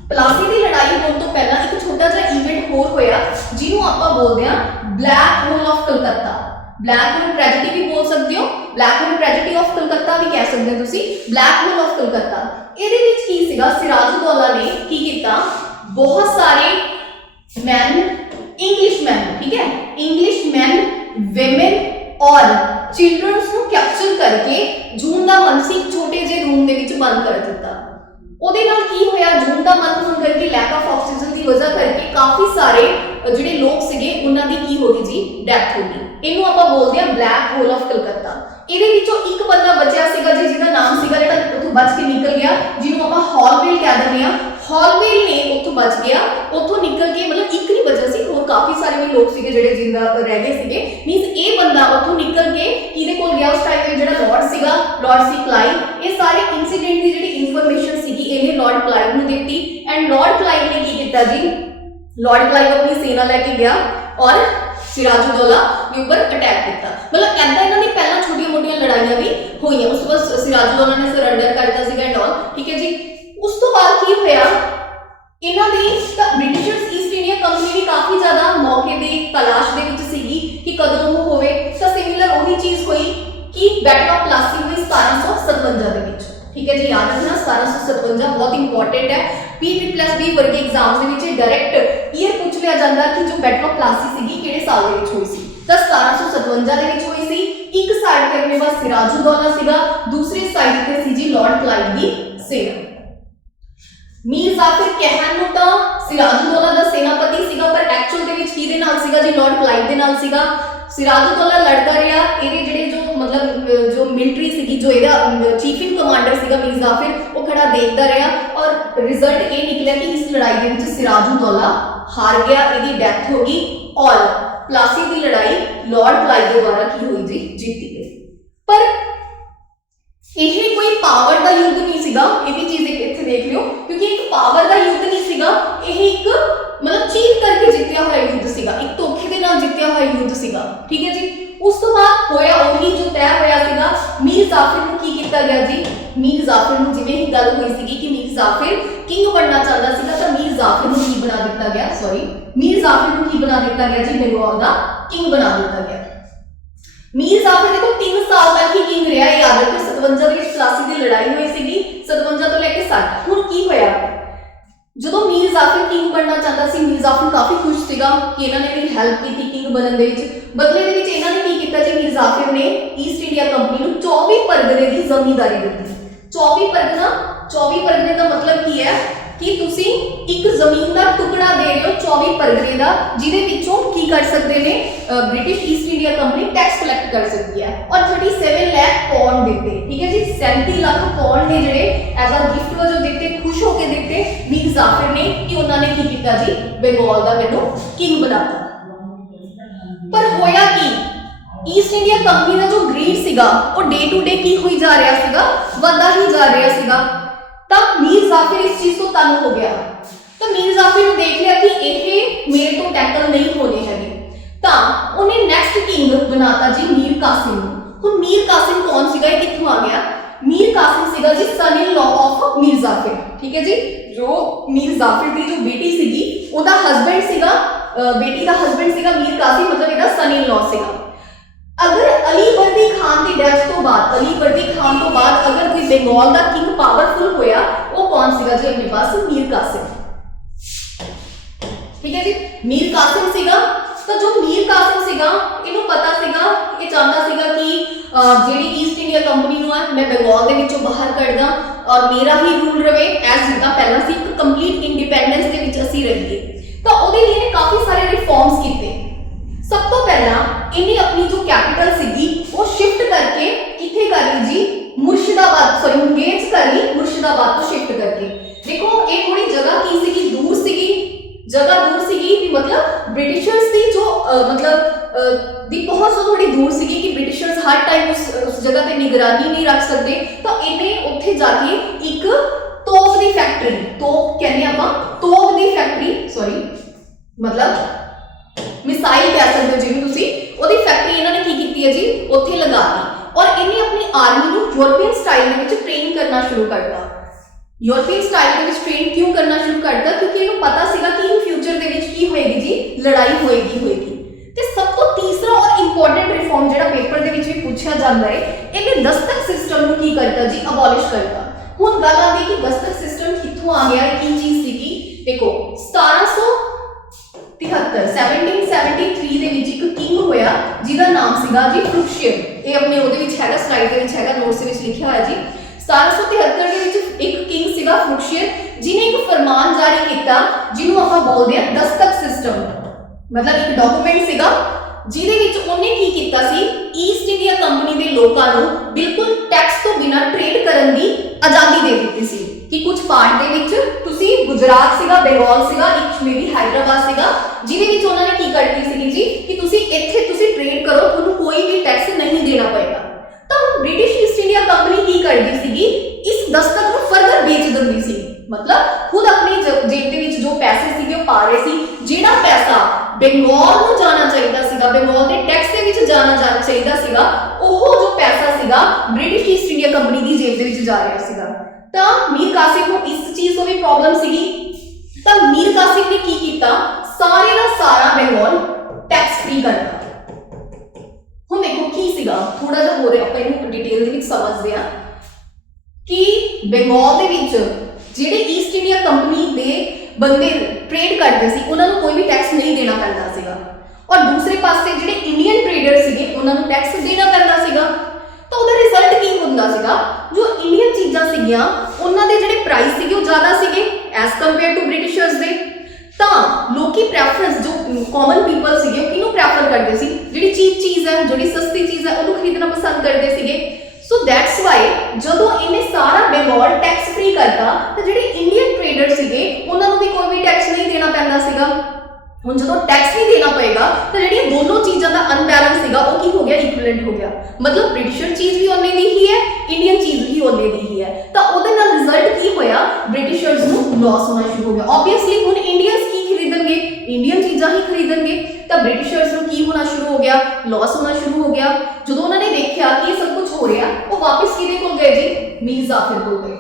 प्लासी की लड़ाई होने तो पहला एक छोटा जिहा इवेंट होर होया जिन्हों आपां बोलते हैं black hole of Calcutta. Black hole tragedy भी बोल सकते हो, black hole tragedy of Calcutta भी कह सकते हो तुसी, ब्लैक होल ऑफ कलकत्ता। ਇਹਦੇ ਵਿੱਚ ਕੀ ਸੀਗਾ, ਸਿਰਾਜੁद्दौला ਨੇ ਕੀ ਕੀਤਾ, बहुत सारे मैन, इंग्लिश मैन, ठीक है, इंग्लिश मैन, विमेन और चिल्ड्रंस ਨੂੰ ਕੈਪਚਰ ਕਰਕੇ ਜੂਨ ਦਾ ਮੰਥ ਸੀ ਇੱਕ ਛੋਟੇ ਜਿਹੇ ਰੂਮ ਦੇ ਵਿੱਚ ਬੰਦ ਕਰ ਦਿੱਤਾ। ਉਹਦੇ ਨਾਲ ਕੀ ਹੋਇਆ, ਜੂਨ ਦਾ ਮੰਥ ਹੋਣ ਕਰਕੇ ਲੈਕ ਆਫ ਆਕਸੀਜਨ ਦੀ ਵਜ੍ਹਾ ਕਰਕੇ ਕਾਫੀ ਸਾਰੇ ਜਿਹੜੇ ਲੋਕ ਸੀਗੇ ਉਹਨਾਂ ਦੀ ਕੀ ਹੋ ਗਈ ਜੀ, ਡੈਥ ਹੋ ਗਈ। ਇਹਨੂੰ ਆਪਾਂ ਬੋਲਦੇ ਆ ਬਲੈਕ ਹੋਲ ਆਫ ਕਲਕੱਤਾ। ਇਹਦੇ ਵਿੱਚੋਂ ਇੱਕ ਬੰਦਾ ਬਚਿਆ ਸੀਗਾ ਜੀ ਜਿਹਦਾ ਨਾਮ ਸੀਗਾ, ਜਿਹੜਾ ਉੱਥੋਂ ਬਚ ਕੇ ਨਿਕਲ ਗਿਆ, ਜਿਹਨੂੰ ਆਪਾਂ ਹੌਲਵੇਲ ਕਹਿ ਦਿੰਦੇ ਆ। ਹੌਲਵੇਲ ਨੇ ਉੱਥੋਂ ਬਚ ਗਿਆ, ਉੱਥੋਂ ਨਿਕਲ ਕੇ, ਮਤਲਬ ਇੱਕ ਨਹੀਂ ਬਚਿਆ ਸੀ, ਹੋਰ ਕਾਫੀ ਸਾਰੇ ਵੀ ਲੋਕ ਸੀਗੇ ਜਿਹੜੇ ਜਿੰਦਾ ਰਹਿ ਗਏ ਸੀਗੇ। ਮੀਨਸ ਇਹ ਬੰਦਾ ਉੱਥੋਂ ਨਿਕਲ ਕੇ ਕਿਹਦੇ ਕੋਲ ਗਿਆ ਉਸ ਟਾਈਮ ਤੇ, ਜਿਹੜਾ ਲਾਰਡ ਸੀਗਾ, ਲਾਰਡ ਸੀ ਕਲਾਈਵ। ਇਹ ਸਾਰੇ ਇਨਸੀਡੈਂਟ ਦੀ ਜਿਹੜੀ ਇਨਫੋਰਮੇਸ਼ਨ ਸੀਗੀ ਇਹਨੇ ਲਾਰਡ ਕਲਾਈਵ ਨੂੰ ਦਿੱਤੀ ਐਂਡ ਲਾਰਡ ਕਲਾਈਵ ਨੇ ਕੀ ਕੀਤਾ ਜੀ, ਲਾਰਡ ਕਲਾਈਵ ਆਪਣੀ ਸੈਨਾ ਲੈ ਕੇ ਗਿਆ ਔਰ ਸਿਰਾਜੁद्दौला ਦੇ ਉੱਪਰ ਅਟੈਕ ਕੀਤਾ। ਮਤਲਬ ਐਦਾਂ ਇਹਨਾਂ ਦੀ ਪਹਿਲਾਂ ਛੋਟੀਆਂ-ਮੋਟੀਆਂ ਲੜਾਈਆਂ ਵੀ ਹੋਈਆਂ, ਉਸ ਤੋਂ ਬਾਅਦ ਸਿਰਾਜੁद्दौला ਨੇ ਸਰੈਂਡਰ ਕਰ ਦਿੱਤਾ ਸੀਗਾ ਐਂਡ ਆਲ, ਠੀਕ ਹੈ ਜੀ। ਉਸ ਤੋਂ ਬਾਅਦ ਕੀ ਹੋਇਆ, ਇਹਨਾਂ ਦੀ ਤਾਂ ਬ੍ਰਿਟਿਸ਼ਰਸ ਈਸਟ ਇੰਡੀਆ ਕੰਪਨੀ ਵੀ ਕਾਫੀ ਜ਼ਿਆਦਾ ਮੌਕੇ ਦੀ ਤਲਾਸ਼ ਦੇ ਵਿੱਚ ਸੀਗੀ ਕਿ ਕਦੋਂ ਉਹ ਹੋਵੇ। ਤਾਂ ਸਿਮਿਲਰ ਉਹੀ ਚੀਜ਼ ਹੋਈ ਕਿ ਬੈਟਲ ਆਫ ਪਲਾਸੀ ਹੋਈ 1757 ਦੇ ਵਿੱਚ, ਠੀਕ ਹੈ ਜੀ, ਯਾਦ ਰੱਖਣਾ 1757 ਬਹੁਤ ਇੰਪੋਰਟੈਂਟ ਹੈ। PPSB ਵਰਗੇ ਐਗਜ਼ਾਮਸ ਦੇ ਵਿੱਚ ਡਾਇਰੈਕਟ ਈਅਰ ਪੁੱਛ ਲਿਆ ਜਾਂਦਾ ਕਿ ਜੋ ਬੈਟਲ ਆਫ ਪਲਾਸੀ ਸੀਗੀ ਕਿਹੜੇ ਸਾਲ ਦੇ ਵਿੱਚ ਹੋਈ ਸੀ। ਤਾਂ 1757 ਦੇ ਵਿੱਚ ਹੋਈ ਸੀ। ਇੱਕ ਸਾਈਡ ਤੇ ਆਪਣੇ ਪਾਸ ਸਿਰਾਜੁद्दौला ਸੀਗਾ, ਦੂਸਰੀ ਸਾਈਡ ਤੇ ਸੀ ਜੀ ਲਾਰਡ ਕਲਾਈਵ ਦੀ ਸੈਨਾ। ਮੀਰ ਜ਼ਾਫਰ ਕਹਿਣ ਨੂੰ ਤਾਂ ਸਿਰਾਜੁद्दौला ਦਾ ਸੈਨਾਪਤੀ ਸੀਗਾ, ਪਰ ਐਕਚੁਅਲ ਦੇ ਵਿੱਚ ਕਿਹਦੇ ਨਾਲ ਸੀਗਾ ਜੀ, ਲਾਰਡ ਕਲਾਈਵ ਦੇ ਨਾਲ ਸੀਗਾ। ਸਿਰਾਜੁद्दौला ਲੜਦਾ ਰਿਹਾ, ਇਹਦੇ ਜਿਹੜੇ ਜੋ ਮਤਲਬ ਜੋ ਮਿਲਟਰੀ ਸੀਗੀ, ਜੋ ਇਹਦਾ ਚੀਫ ਇਨ ਕਮਾਂਡਰ ਸੀਗਾ ਮੀਰ ਜ਼ਾਫਰ, ਉਹ ਖੜਾ ਦੇਖਦਾ ਰਿਹਾ ਔਰ ਰਿਜ਼ਲਟ ਇਹ ਨਿਕਲਿਆ ਕਿ ਇਸ ਲੜਾਈ ਦੇ ਵਿੱਚ ਸਿਰਾਜੁद्दौला ਹਾਰ ਗਿਆ, ਇਹਦੀ ਡੈਥ ਹੋ ਗਈ ਔਰ ਪਲਾਸੀ ਦੀ ਲੜਾਈ ਲਾਰਡ ਕਲਾਈਵ ਦੇ ਦੁਆਰਾ ਕੀ ਹੋਈ ਜੀ, ਜਿੱਤੀ ਗਈ। ਪਰ ਇਹ ਕੋਈ ਪਾਵਰ ਦਾ ਯੁੱਧ ਨਹੀਂ ਸੀਗਾ, ਇਹ ਵੀ ਚੀਜ਼ ਇੱਥੇ ਦੇਖ ਲਿਓ, ਕਿਉਂਕਿ ਇੱਕ ਪਾਵਰ ਦਾ ਯੁੱਧ ਨਹੀਂ ਸੀਗਾ, ਇਹ ਇੱਕ ਮਤਲਬ ਚੀਟ ਕਰਕੇ ਜਿੱਤਿਆ ਹੋਇਆ ਯੁੱਧ ਸੀਗਾ, ਇੱਕ ਧੋਖੇ ਦੇ ਨਾਲ ਜਿੱਤਿਆ ਹੋਇਆ ਯੁੱਧ ਸੀਗਾ, ਠੀਕ ਹੈ ਜੀ। ਉਸ ਤੋਂ ਬਾਅਦ ਹੋਇਆ ਉਹੀ ਜੋ ਤੈਅ ਹੋਇਆ ਸੀਗਾ, ਮੀਰ ਜ਼ਾਫਰ ਨੂੰ ਕੀ ਕੀਤਾ ਗਿਆ ਜੀ, ਮੀਰ ਜ਼ਾਫਰ ਨੂੰ ਜਿਵੇਂ ਹੀ ਗੱਲ ਹੋਈ ਸੀਗੀ ਕਿ ਮੀਰ ਜ਼ਾਫਰ ਕਿੰਗ ਬਣਨਾ ਚਾਹੁੰਦਾ ਸੀਗਾ, ਤਾਂ ਮੀਰ ਜ਼ਾਫਰ ਨੂੰ ਕੀ ਬਣਾ ਦਿੱਤਾ ਗਿਆ, ਮੀਰ ਜ਼ਾਫਰ ਨੂੰ ਕੀ ਬਣਾ ਦਿੱਤਾ ਗਿਆ ਜੀ, ਬੰਗਾਲ ਦਾ ਕਿੰਗ ਬਣਾ ਦਿੱਤਾ ਗਿਆ। ਮੀਰ ਜ਼ਾਫਰ ਦੇਖੋ 3 ਸਾਲ ਤੱਕ ਹੀ ਕਿੰਗ ਰਿਹਾ, ਯਾਦ ਰੱਖੋ 57 ਦੇ ਵਿੱਚ ਪਲਾਸੀ ਦੀ ਲੜਾਈ ਹੋਈ ਸੀਗੀ, 57 ਤੋਂ ਲੈ ਕੇ 60। ਹੁਣ ਕੀ ਹੋਇਆ, ਜਦੋਂ ਮੀਰ ਜ਼ਾਫਰ ਕਿੰਗ ਬਣਨਾ ਚਾਹੁੰਦਾ ਸੀ, ਮੀਰ ਜ਼ਾਫਰ ਕਾਫੀ ਖੁਸ਼ ਸੀਗਾ ਕਿ ਇਹਨਾਂ ਨੇ ਮੇਰੀ ਹੈਲਪ ਕੀਤੀ ਕਿੰਗ ਬਣਨ ਦੇ ਵਿੱਚ। ਬਦਲੇ ਦੇ ਵਿੱਚ ਇਹਨਾਂ ਨੇ ਕੀ ਕੀਤਾ ਜੀ, ਮੀਰ ਜ਼ਾਫਰ ਨੇ ਈਸਟ ਇੰਡੀਆ ਕੰਪਨੀ ਨੂੰ 24 ਪਰਗਨੇ ਦੀ ਜ਼ਮੀਂਦਾਰੀ ਦਿੱਤੀ। 24 ਪਰਗਨੇ ਦਾ ਮਤਲਬ ਕੀ ਹੈ ਕਿ ਤੁਸੀਂ ਇੱਕ ਜ਼ਮੀਨ ਦਾ ਟੁਕੜਾ ਦੇ ਰਹੇ ਹੋ 24 ਪਰਗਨੇ ਦਾ, ਜਿਹਦੇ ਵਿੱਚੋਂ ਕੀ ਕਰ ਸਕਦੇ ਨੇ, British East India company tax collect ਕਰ ਸਕਦੀ ਹੈ ਔਰ 37 ਲੱਖ ਪੌਂਡ ਦਿੱਤੇ, ਠੀਕ ਹੈ ਜੀ। 37 ਲੱਖ ਪੌਂਡ ਨੇ ਜਿਹੜੇ ਐਜ਼ ਅ ਗਿਫਟ ਵਜੋਂ ਦਿੱਤੇ, ਖੁਸ਼ ਹੋ ਕੇ ਦਿੱਤੇ ਮੀਰ ਜ਼ਾਫਰ ਨੇ ਕਿ ਉਹਨਾਂ ਨੇ ਕੀ ਕੀਤਾ ਜੀ, ਬੰਗਾਲ ਦਾ ਮੈਨੂੰ ਕਿੰਗ ਬਣਾਤਾ। ਪਰ ਹੋਇਆ ਕੀ, ਈਸਟ ਇੰਡੀਆ ਕੰਪਨੀ ਦਾ ਜੋ ਗ੍ਰੀਡ ਸੀਗਾ ਉਹ ਡੇ ਟੂ ਡੇ ਕੀ ਹੋਈ ਜਾ ਰਿਹਾ ਸੀਗਾ, ਵਧਦਾ ਹੀ ਜਾ ਰਿਹਾ ਸੀਗਾ। ਤਾਂ ਮੀਰ ਜ਼ਾਫਰ ਇਸ ਚੀਜ਼ ਤੋਂ ਤੰਗ ਹੋ ਗਿਆ, ਤਾਂ ਮੀਰ ਜ਼ਾਫਰ ਨੇ ਦੇਖ ਲਿਆ ਕਿ ਇਹ ਮੇਰੇ ਤੋਂ ਟੈਕਲ ਨਹੀਂ ਹੋਣੇ ਹੈਗੇ, ਤਾਂ ਉਹਨੇ ਨੈਕਸਟ ਕਿੰਗ ਬਣਾਤਾ ਜੀ ਮੀਰ ਕਾਸਿਮ ਨੂੰ। ਹੁਣ ਮੀਰ ਕਾਸਿਮ ਕੌਣ ਸੀਗਾ, ਇਹ ਕਿੱਥੋਂ ਆ ਗਿਆ, ਮੀਰ ਕਾਸਿਮ ਸੀਗਾ ਜੀ ਸਨ ਇਨ ਲॉ ਆਫ ਮੀਰ ਜ਼ਾਫਰ, ਠੀਕ ਹੈ ਜੀ। ਜੋ ਮੀਰ ਜ਼ਾਫਰ ਦੀ ਜੋ ਬੇਟੀ ਸੀਗੀ ਉਹਦਾ ਹਸਬੈਂਡ ਸੀਗਾ, ਬੇਟੀ ਦਾ ਹਸਬੈਂਡ ਸੀਗਾ ਮੀਰ ਕਾਸਿਮ, ਮਤਲਬ ਇਹਦਾ ਸਨ ਇਨ ਲॉ ਸੀਗਾ। अगर अली वर्दी खान की डेथ तो बाद, अली वर्दी खान तो बाद अगर कोई बंगाल का किंग पावरफुल होया, वो कौन सीगा जी अपने पास, मीर कासिम, ठीक है जी। मीर कासिम सीगा, तो जो मीर कासिम सीगा इन्हों पता सीगा, ये चाहता सीगा कि ਜਿਹੜੀ ਈਸਟ ਇੰਡੀਆ ਕੰਪਨੀ ਨੂੰ ਹੈ ਮੈਂ ਬੰਗਾਲ ਦੇ ਵਿੱਚੋਂ ਬਾਹਰ ਕੱਢਦਾ ਔਰ ਮੇਰਾ ਹੀ ਰੂਲ ਰਵੇ ਐਜ਼ ਜਿੱਦਾਂ ਪਹਿਲਾਂ ਸੀ, ਇੱਕ ਕੰਪਲੀਟ ਇੰਡੀਪੈਂਡੈਂਸ ਦੇ ਵਿੱਚ ਅਸੀਂ ਰਹੀਏ। ਤਾਂ ਉਹਦੇ ਲਈ ਇਹਨੇ ਕਾਫੀ ਸਾਰੇ ਰਿਫਾਰਮਸ ਕੀਤੇ। ਸਭ ਤੋਂ ਪਹਿਲਾਂ ਇਹਨੇ ਆਪਣੀ ਜੋ ਕੈਪੀਟਲ ਸੀਗੀ ਉਹ ਸ਼ਿਫਟ ਕਰਕੇ ਕਿੱਥੇ ਕਰ ਲਈ ਜੀ, ਮੁਰਸ਼ਿਦਾਬਾਦ, ਮੁੰਗੇਰ ਕਰ ਲਈ, ਮੁਰਸ਼ਿਦਾਬਾਦ ਤੋਂ ਸ਼ਿਫਟ ਕਰਕੇ। ਦੇਖੋ ਇਹ ਥੋੜੀ ਜਗ੍ਹਾ ਕੀ ਸੀਗੀ, ਦੂਰ ਸੀਗੀ, ਜਗ੍ਹਾ ਦੂਰ ਸੀਗੀ ਵੀ ਮਤਲਬ ਬ੍ਰਿਟਿਸ਼ਰਸ ਦੀ ਜੋ ਮਤਲਬ ਦੀ ਬਹੁਤ ਥੋੜੀ ਦੂਰ ਸੀਗੀ ਕਿ ਬ੍ਰਿਟਿਸ਼ਰਸ ਹਰ ਟਾਈਮ ਉਸ ਜਗ੍ਹਾ ਤੇ ਨਿਗਰਾਨੀ ਨਹੀਂ ਰੱਖ ਸਕਦੇ। ਤਾਂ ਇਹਨੇ ਉੱਥੇ ਜਾ ਕੇ ਇੱਕ ਤੋਪ ਦੀ ਫੈਕਟਰੀ, ਤੋਪ ਕਹਿੰਦੇ ਆਪਾਂ, ਤੋਪ ਦੀ ਫੈਕਟਰੀ ਮਤਲਬ ਮਿਸਾਈਲ ਕਹਿ ਸਕਦੇ ਹੋ ਜਿਵੇਂ ਤੁਸੀਂ, ਉਹਦੀ ਫੈਕਟਰੀ ਇਹਨਾਂ ਨੇ ਕੀ ਕੀਤੀ ਹੈ ਜੀ, ਉੱਥੇ ਲਗਾਤੀ ਔਰ ਇਹਨੇ ਆਪਣੀ ਆਰਮੀ ਨੂੰ ਯੂਰਪੀਅਨ ਸਟਾਈਲ ਦੇ ਵਿੱਚ ਟ੍ਰੇਨ ਕਰਨਾ ਸ਼ੁਰੂ ਕਰਤਾ। ਯੂਰਪੀਅਨ ਸਟਾਈਲ ਦੇ ਵਿੱਚ ਟ੍ਰੇਨ ਕਿਉਂ ਕਰਨਾ ਸ਼ੁਰੂ ਕਰਤਾ, ਕਿਉਂਕਿ ਇਹਨੂੰ ਪਤਾ ਸੀਗਾ ਕਿ ਇਨ ਫਿਊਚਰ ਦੇ ਵਿੱਚ ਕੀ ਹੋਏਗੀ ਜੀ, ਲੜਾਈ ਹੋਏਗੀ। 1773 ਦੇ ਵਿੱਚ ਇੱਕ ਕਿੰਗ ਹੋਇਆ ਜਿਹਦਾ ਨਾਮ ਸੀਗਾ ਜੀ ਫਰੁਕਸ਼ੀਅਰ। ਇਹ ਆਪਣੇ ਉਹਦੇ ਵਿੱਚ ਹੈਗਾ, ਸਲਾਈਡ ਦੇ ਵਿੱਚ ਹੈਗਾ, ਨੋਟਸ ਦੇ ਵਿੱਚ ਲਿਖਿਆ ਹੋਇਆ ਜੀ। 1773 ਦੇ ਵਿੱਚ ਇੱਕ ਕਿੰਗ ਸੀਗਾ ਫਰੁਕਸ਼ੀਅਰ, ਜਿਹਨੇ ਇੱਕ ਫਰਮਾਨ ਜਾਰੀ ਕੀਤਾ ਜਿਹਨੂੰ ਆਪਾਂ ਬੋਲਦੇ ਆ ਦਸਤਕ ਸਿਸਟਮ। ਮਤਲਬ ਇੱਕ ਡਾਕੂਮੈਂਟ ਸੀਗਾ ਜਿਹਦੇ ਵਿੱਚ ਉਹਨੇ ਕੀ ਕੀਤਾ ਸੀ, ਈਸਟ ਇੰਡੀਆ ਕੰਪਨੀ ਦੇ ਲੋਕਾਂ ਨੂੰ ਬਿਲਕੁਲ ਟੈਕਸ ਤੋਂ ਬਿਨਾਂ ਟ੍ਰੇਡ ਕਰਨ ਦੀ ਆਜ਼ਾਦੀ ਦੇ ਦਿੱਤੀ ਸੀ ਕਿ ਕੁਝ ਪਾਰਟ ਦੇ ਵਿੱਚ ਤੁਸੀਂ ਗੁਜਰਾਤ ਸੀਗਾ, ਬੰਗਾਲ ਸੀਗਾ, ਇੱਕ ਮੇਬੀ ਹੈਦਰਾਬਾਦ ਸੀਗਾ, ਜਿਹਦੇ ਵਿੱਚ ਉਹਨਾਂ ਨੇ ਕੀ ਕਰਤੀ ਸੀਗੀ ਜੀ ਕਿ ਤੁਸੀਂ ਇੱਥੇ ਤੁਸੀਂ ਟ੍ਰੇਡ ਕਰੋ, ਤੁਹਾਨੂੰ ਕੋਈ ਵੀ ਟੈਕਸ ਨਹੀਂ ਦੇਣਾ ਪਏਗਾ। ਤਾਂ ਹੁਣ ਬ੍ਰਿਟਿਸ਼ ਈਸਟ ਇੰਡੀਆ ਕੰਪਨੀ ਕੀ ਕਰਦੀ ਸੀਗੀ, ਇਸ ਦਸਤਕ ਨੂੰ ਫਰਦਰ ਵੇਚ ਦਿੰਦੀ ਸੀ। ਮਤਲਬ ਖੁਦ ਆਪਣੀ ਜੇਬ ਦੇ ਵਿੱਚ ਜੋ ਪੈਸੇ ਸੀਗੇ ਉਹ ਪਾ ਰਹੇ ਸੀ, ਜਿਹੜਾ ਪੈਸਾ ਬੰਗਾਲ ਨੂੰ ਜਾਣਾ ਚਾਹੀਦਾ ਸੀਗਾ, ਬੰਗਾਲ ਦੇ ਟੈਕਸ ਦੇ ਵਿੱਚ ਜਾਣਾ ਚਾਹੀਦਾ ਸੀਗਾ, ਉਹ ਜੋ ਪੈਸਾ ਸੀਗਾ ਬ੍ਰਿਟਿਸ਼ ਈਸਟ ਇੰਡੀਆ ਕੰਪਨੀ ਦੀ ਜੇਬ ਦੇ ਵਿੱਚ ਜਾ ਰਿਹਾ ਸੀਗਾ। ਤਾਂ ਮੀਰ ਕਾਸਿਮ ਨੂੰ ਇਸ ਚੀਜ਼ ਤੋਂ ਵੀ ਪ੍ਰੋਬਲਮ ਸੀਗੀ। ਤਾਂ ਮੀਰ ਕਾਸਿਮ ਨੇ ਕੀ ਕੀਤਾ, ਸਾਰੇ ਦਾ ਸਾਰਾ ਬੰਗਾਲ ਟੈਕਸ ਫ੍ਰੀ ਕਰਤਾ। ਹੁਣ ਦੇਖੋ ਕੀ ਸੀਗਾ, ਥੋੜਾ ਜਿਹਾ ਹੋਰ ਆਪਾਂ ਇਹਨੂੰ ਡਿਟੇਲ ਦੇ ਵਿੱਚ ਸਮਝਦੇ ਆ ਕਿ ਬੰਗਾਲ ਦੇ ਵਿੱਚ ਜਿਹੜੇ ਈਸਟ ਇੰਡੀਆ ਕੰਪਨੀ ਦੇ ਬੰਦੇ ਟ੍ਰੇਡ ਕਰਦੇ ਸੀ ਉਹਨਾਂ ਨੂੰ ਕੋਈ ਵੀ ਟੈਕਸ ਨਹੀਂ ਦੇਣਾ ਪੈਂਦਾ ਸੀਗਾ, ਔਰ ਦੂਸਰੇ ਪਾਸੇ ਜਿਹੜੇ ਇੰਡੀਅਨ ਟ੍ਰੇਡਰ ਸੀਗੇ ਉਹਨਾਂ ਨੂੰ ਟੈਕਸ ਦੇਣਾ ਪੈਂਦਾ ਸੀਗਾ। ਤਾਂ ਉਹਦਾ ਰਿਜ਼ਲਟ ਕੀ ਹੁੰਦਾ ਸੀਗਾ, ਜੋ ਇੰਡੀਅਨ ਚੀਜ਼ਾਂ ਸੀਗੀਆਂ ਉਹਨਾਂ ਦੇ ਜਿਹੜੇ ਪ੍ਰਾਈਸ ਸੀਗੇ ਉਹ ਜ਼ਿਆਦਾ ਸੀਗੇ ਐਸ ਕੰਪੇਅਰ ਟੂ ਬ੍ਰਿਟਿਸ਼ਰਸ ਦੇ। ਤਾਂ ਲੋਕੀ ਪ੍ਰੈਫਰੈਂਸ ਜੋ ਕਾਮਨ ਪੀਪਲ ਸੀਗੇ ਉਹ ਕਿਹਨੂੰ ਪ੍ਰੈਫਰ ਕਰਦੇ ਸੀ, ਜਿਹੜੀ ਚੀਪ ਚੀਜ਼ ਹੈ, ਜਿਹੜੀ ਸਸਤੀ ਚੀਜ਼ ਹੈ ਉਹਨੂੰ ਖਰੀਦਣਾ ਪਸੰਦ ਕਰਦੇ ਸੀਗੇ। ਸੋ ਦੈਟਸ ਵਾਈ ਜਦੋਂ ਇਹਨੇ ਸਾਰਾ ਬੰਗਾਲ ਟੈਕਸ ਫ੍ਰੀ ਕਰਤਾ ਤਾਂ ਜਿਹੜੇ ਇੰਡੀਅਨ ਟ੍ਰੇਡਰ ਸੀਗੇ ਉਹਨਾਂ ਨੂੰ ਵੀ ਕੋਈ ਵੀ ਟੈਕਸ ਨਹੀਂ ਦੇਣਾ ਪੈਂਦਾ ਸੀਗਾ। ਹੁਣ ਜਦੋਂ ਟੈਕਸ ਨਹੀਂ ਦੇਣਾ ਪਏਗਾ ਤਾਂ ਜਿਹੜੀਆਂ ਦੋਨੋਂ ਚੀਜ਼ਾਂ ਦਾ ਅਨਬੈਲੈਂਸ ਸੀਗਾ ਉਹ ਕੀ ਹੋ ਗਿਆ, ਇਕੁਇਵਲੈਂਟ ਹੋ ਗਿਆ। ਮਤਲਬ ਬ੍ਰਿਟਿਸ਼ਰ ਚੀਜ਼ ਵੀ ਉਹਨੇ ਦੀ ਹੀ ਹੈ, ਇੰਡੀਅਨ ਚੀਜ਼ ਵੀ ਉਹਨੇ ਦੀ ਹੀ ਹੈ। ਤਾਂ ਉਹਦੇ ਨਾਲ ਰਿਜ਼ਲਟ ਕੀ ਹੋਇਆ, ਬ੍ਰਿਟਿਸ਼ਰਸ ਨੂੰ ਲਾਸ ਹੋਣਾ ਸ਼ੁਰੂ ਹੋ ਗਿਆ। ਆਬਵੀਅਸਲੀ ਹੁਣ ਇੰਡੀਅਨਸ ਕੀ ਖਰੀਦਣਗੇ, ਇੰਡੀਅਨ ਚੀਜ਼ਾਂ ਹੀ ਖਰੀਦਣਗੇ। ਤਾਂ ਬ੍ਰਿਟਿਸ਼ਰਸ ਨੂੰ ਕੀ ਹੋਣਾ ਸ਼ੁਰੂ ਹੋ ਗਿਆ, ਲਾਸ ਹੋਣਾ ਸ਼ੁਰੂ ਹੋ ਗਿਆ। ਜਦੋਂ ਉਹਨਾਂ ਨੇ ਦੇਖਿਆ ਕਿ ਇਹ ਸਭ ਕੁਝ ਹੋ ਰਿਹਾ, ਉਹ ਵਾਪਸ ਕਿਹਦੇ ਕੋਲ ਗਏ ਜੀ, ਮੀਰ ਜ਼ਾਫਰ ਕੋਲ ਗਏ।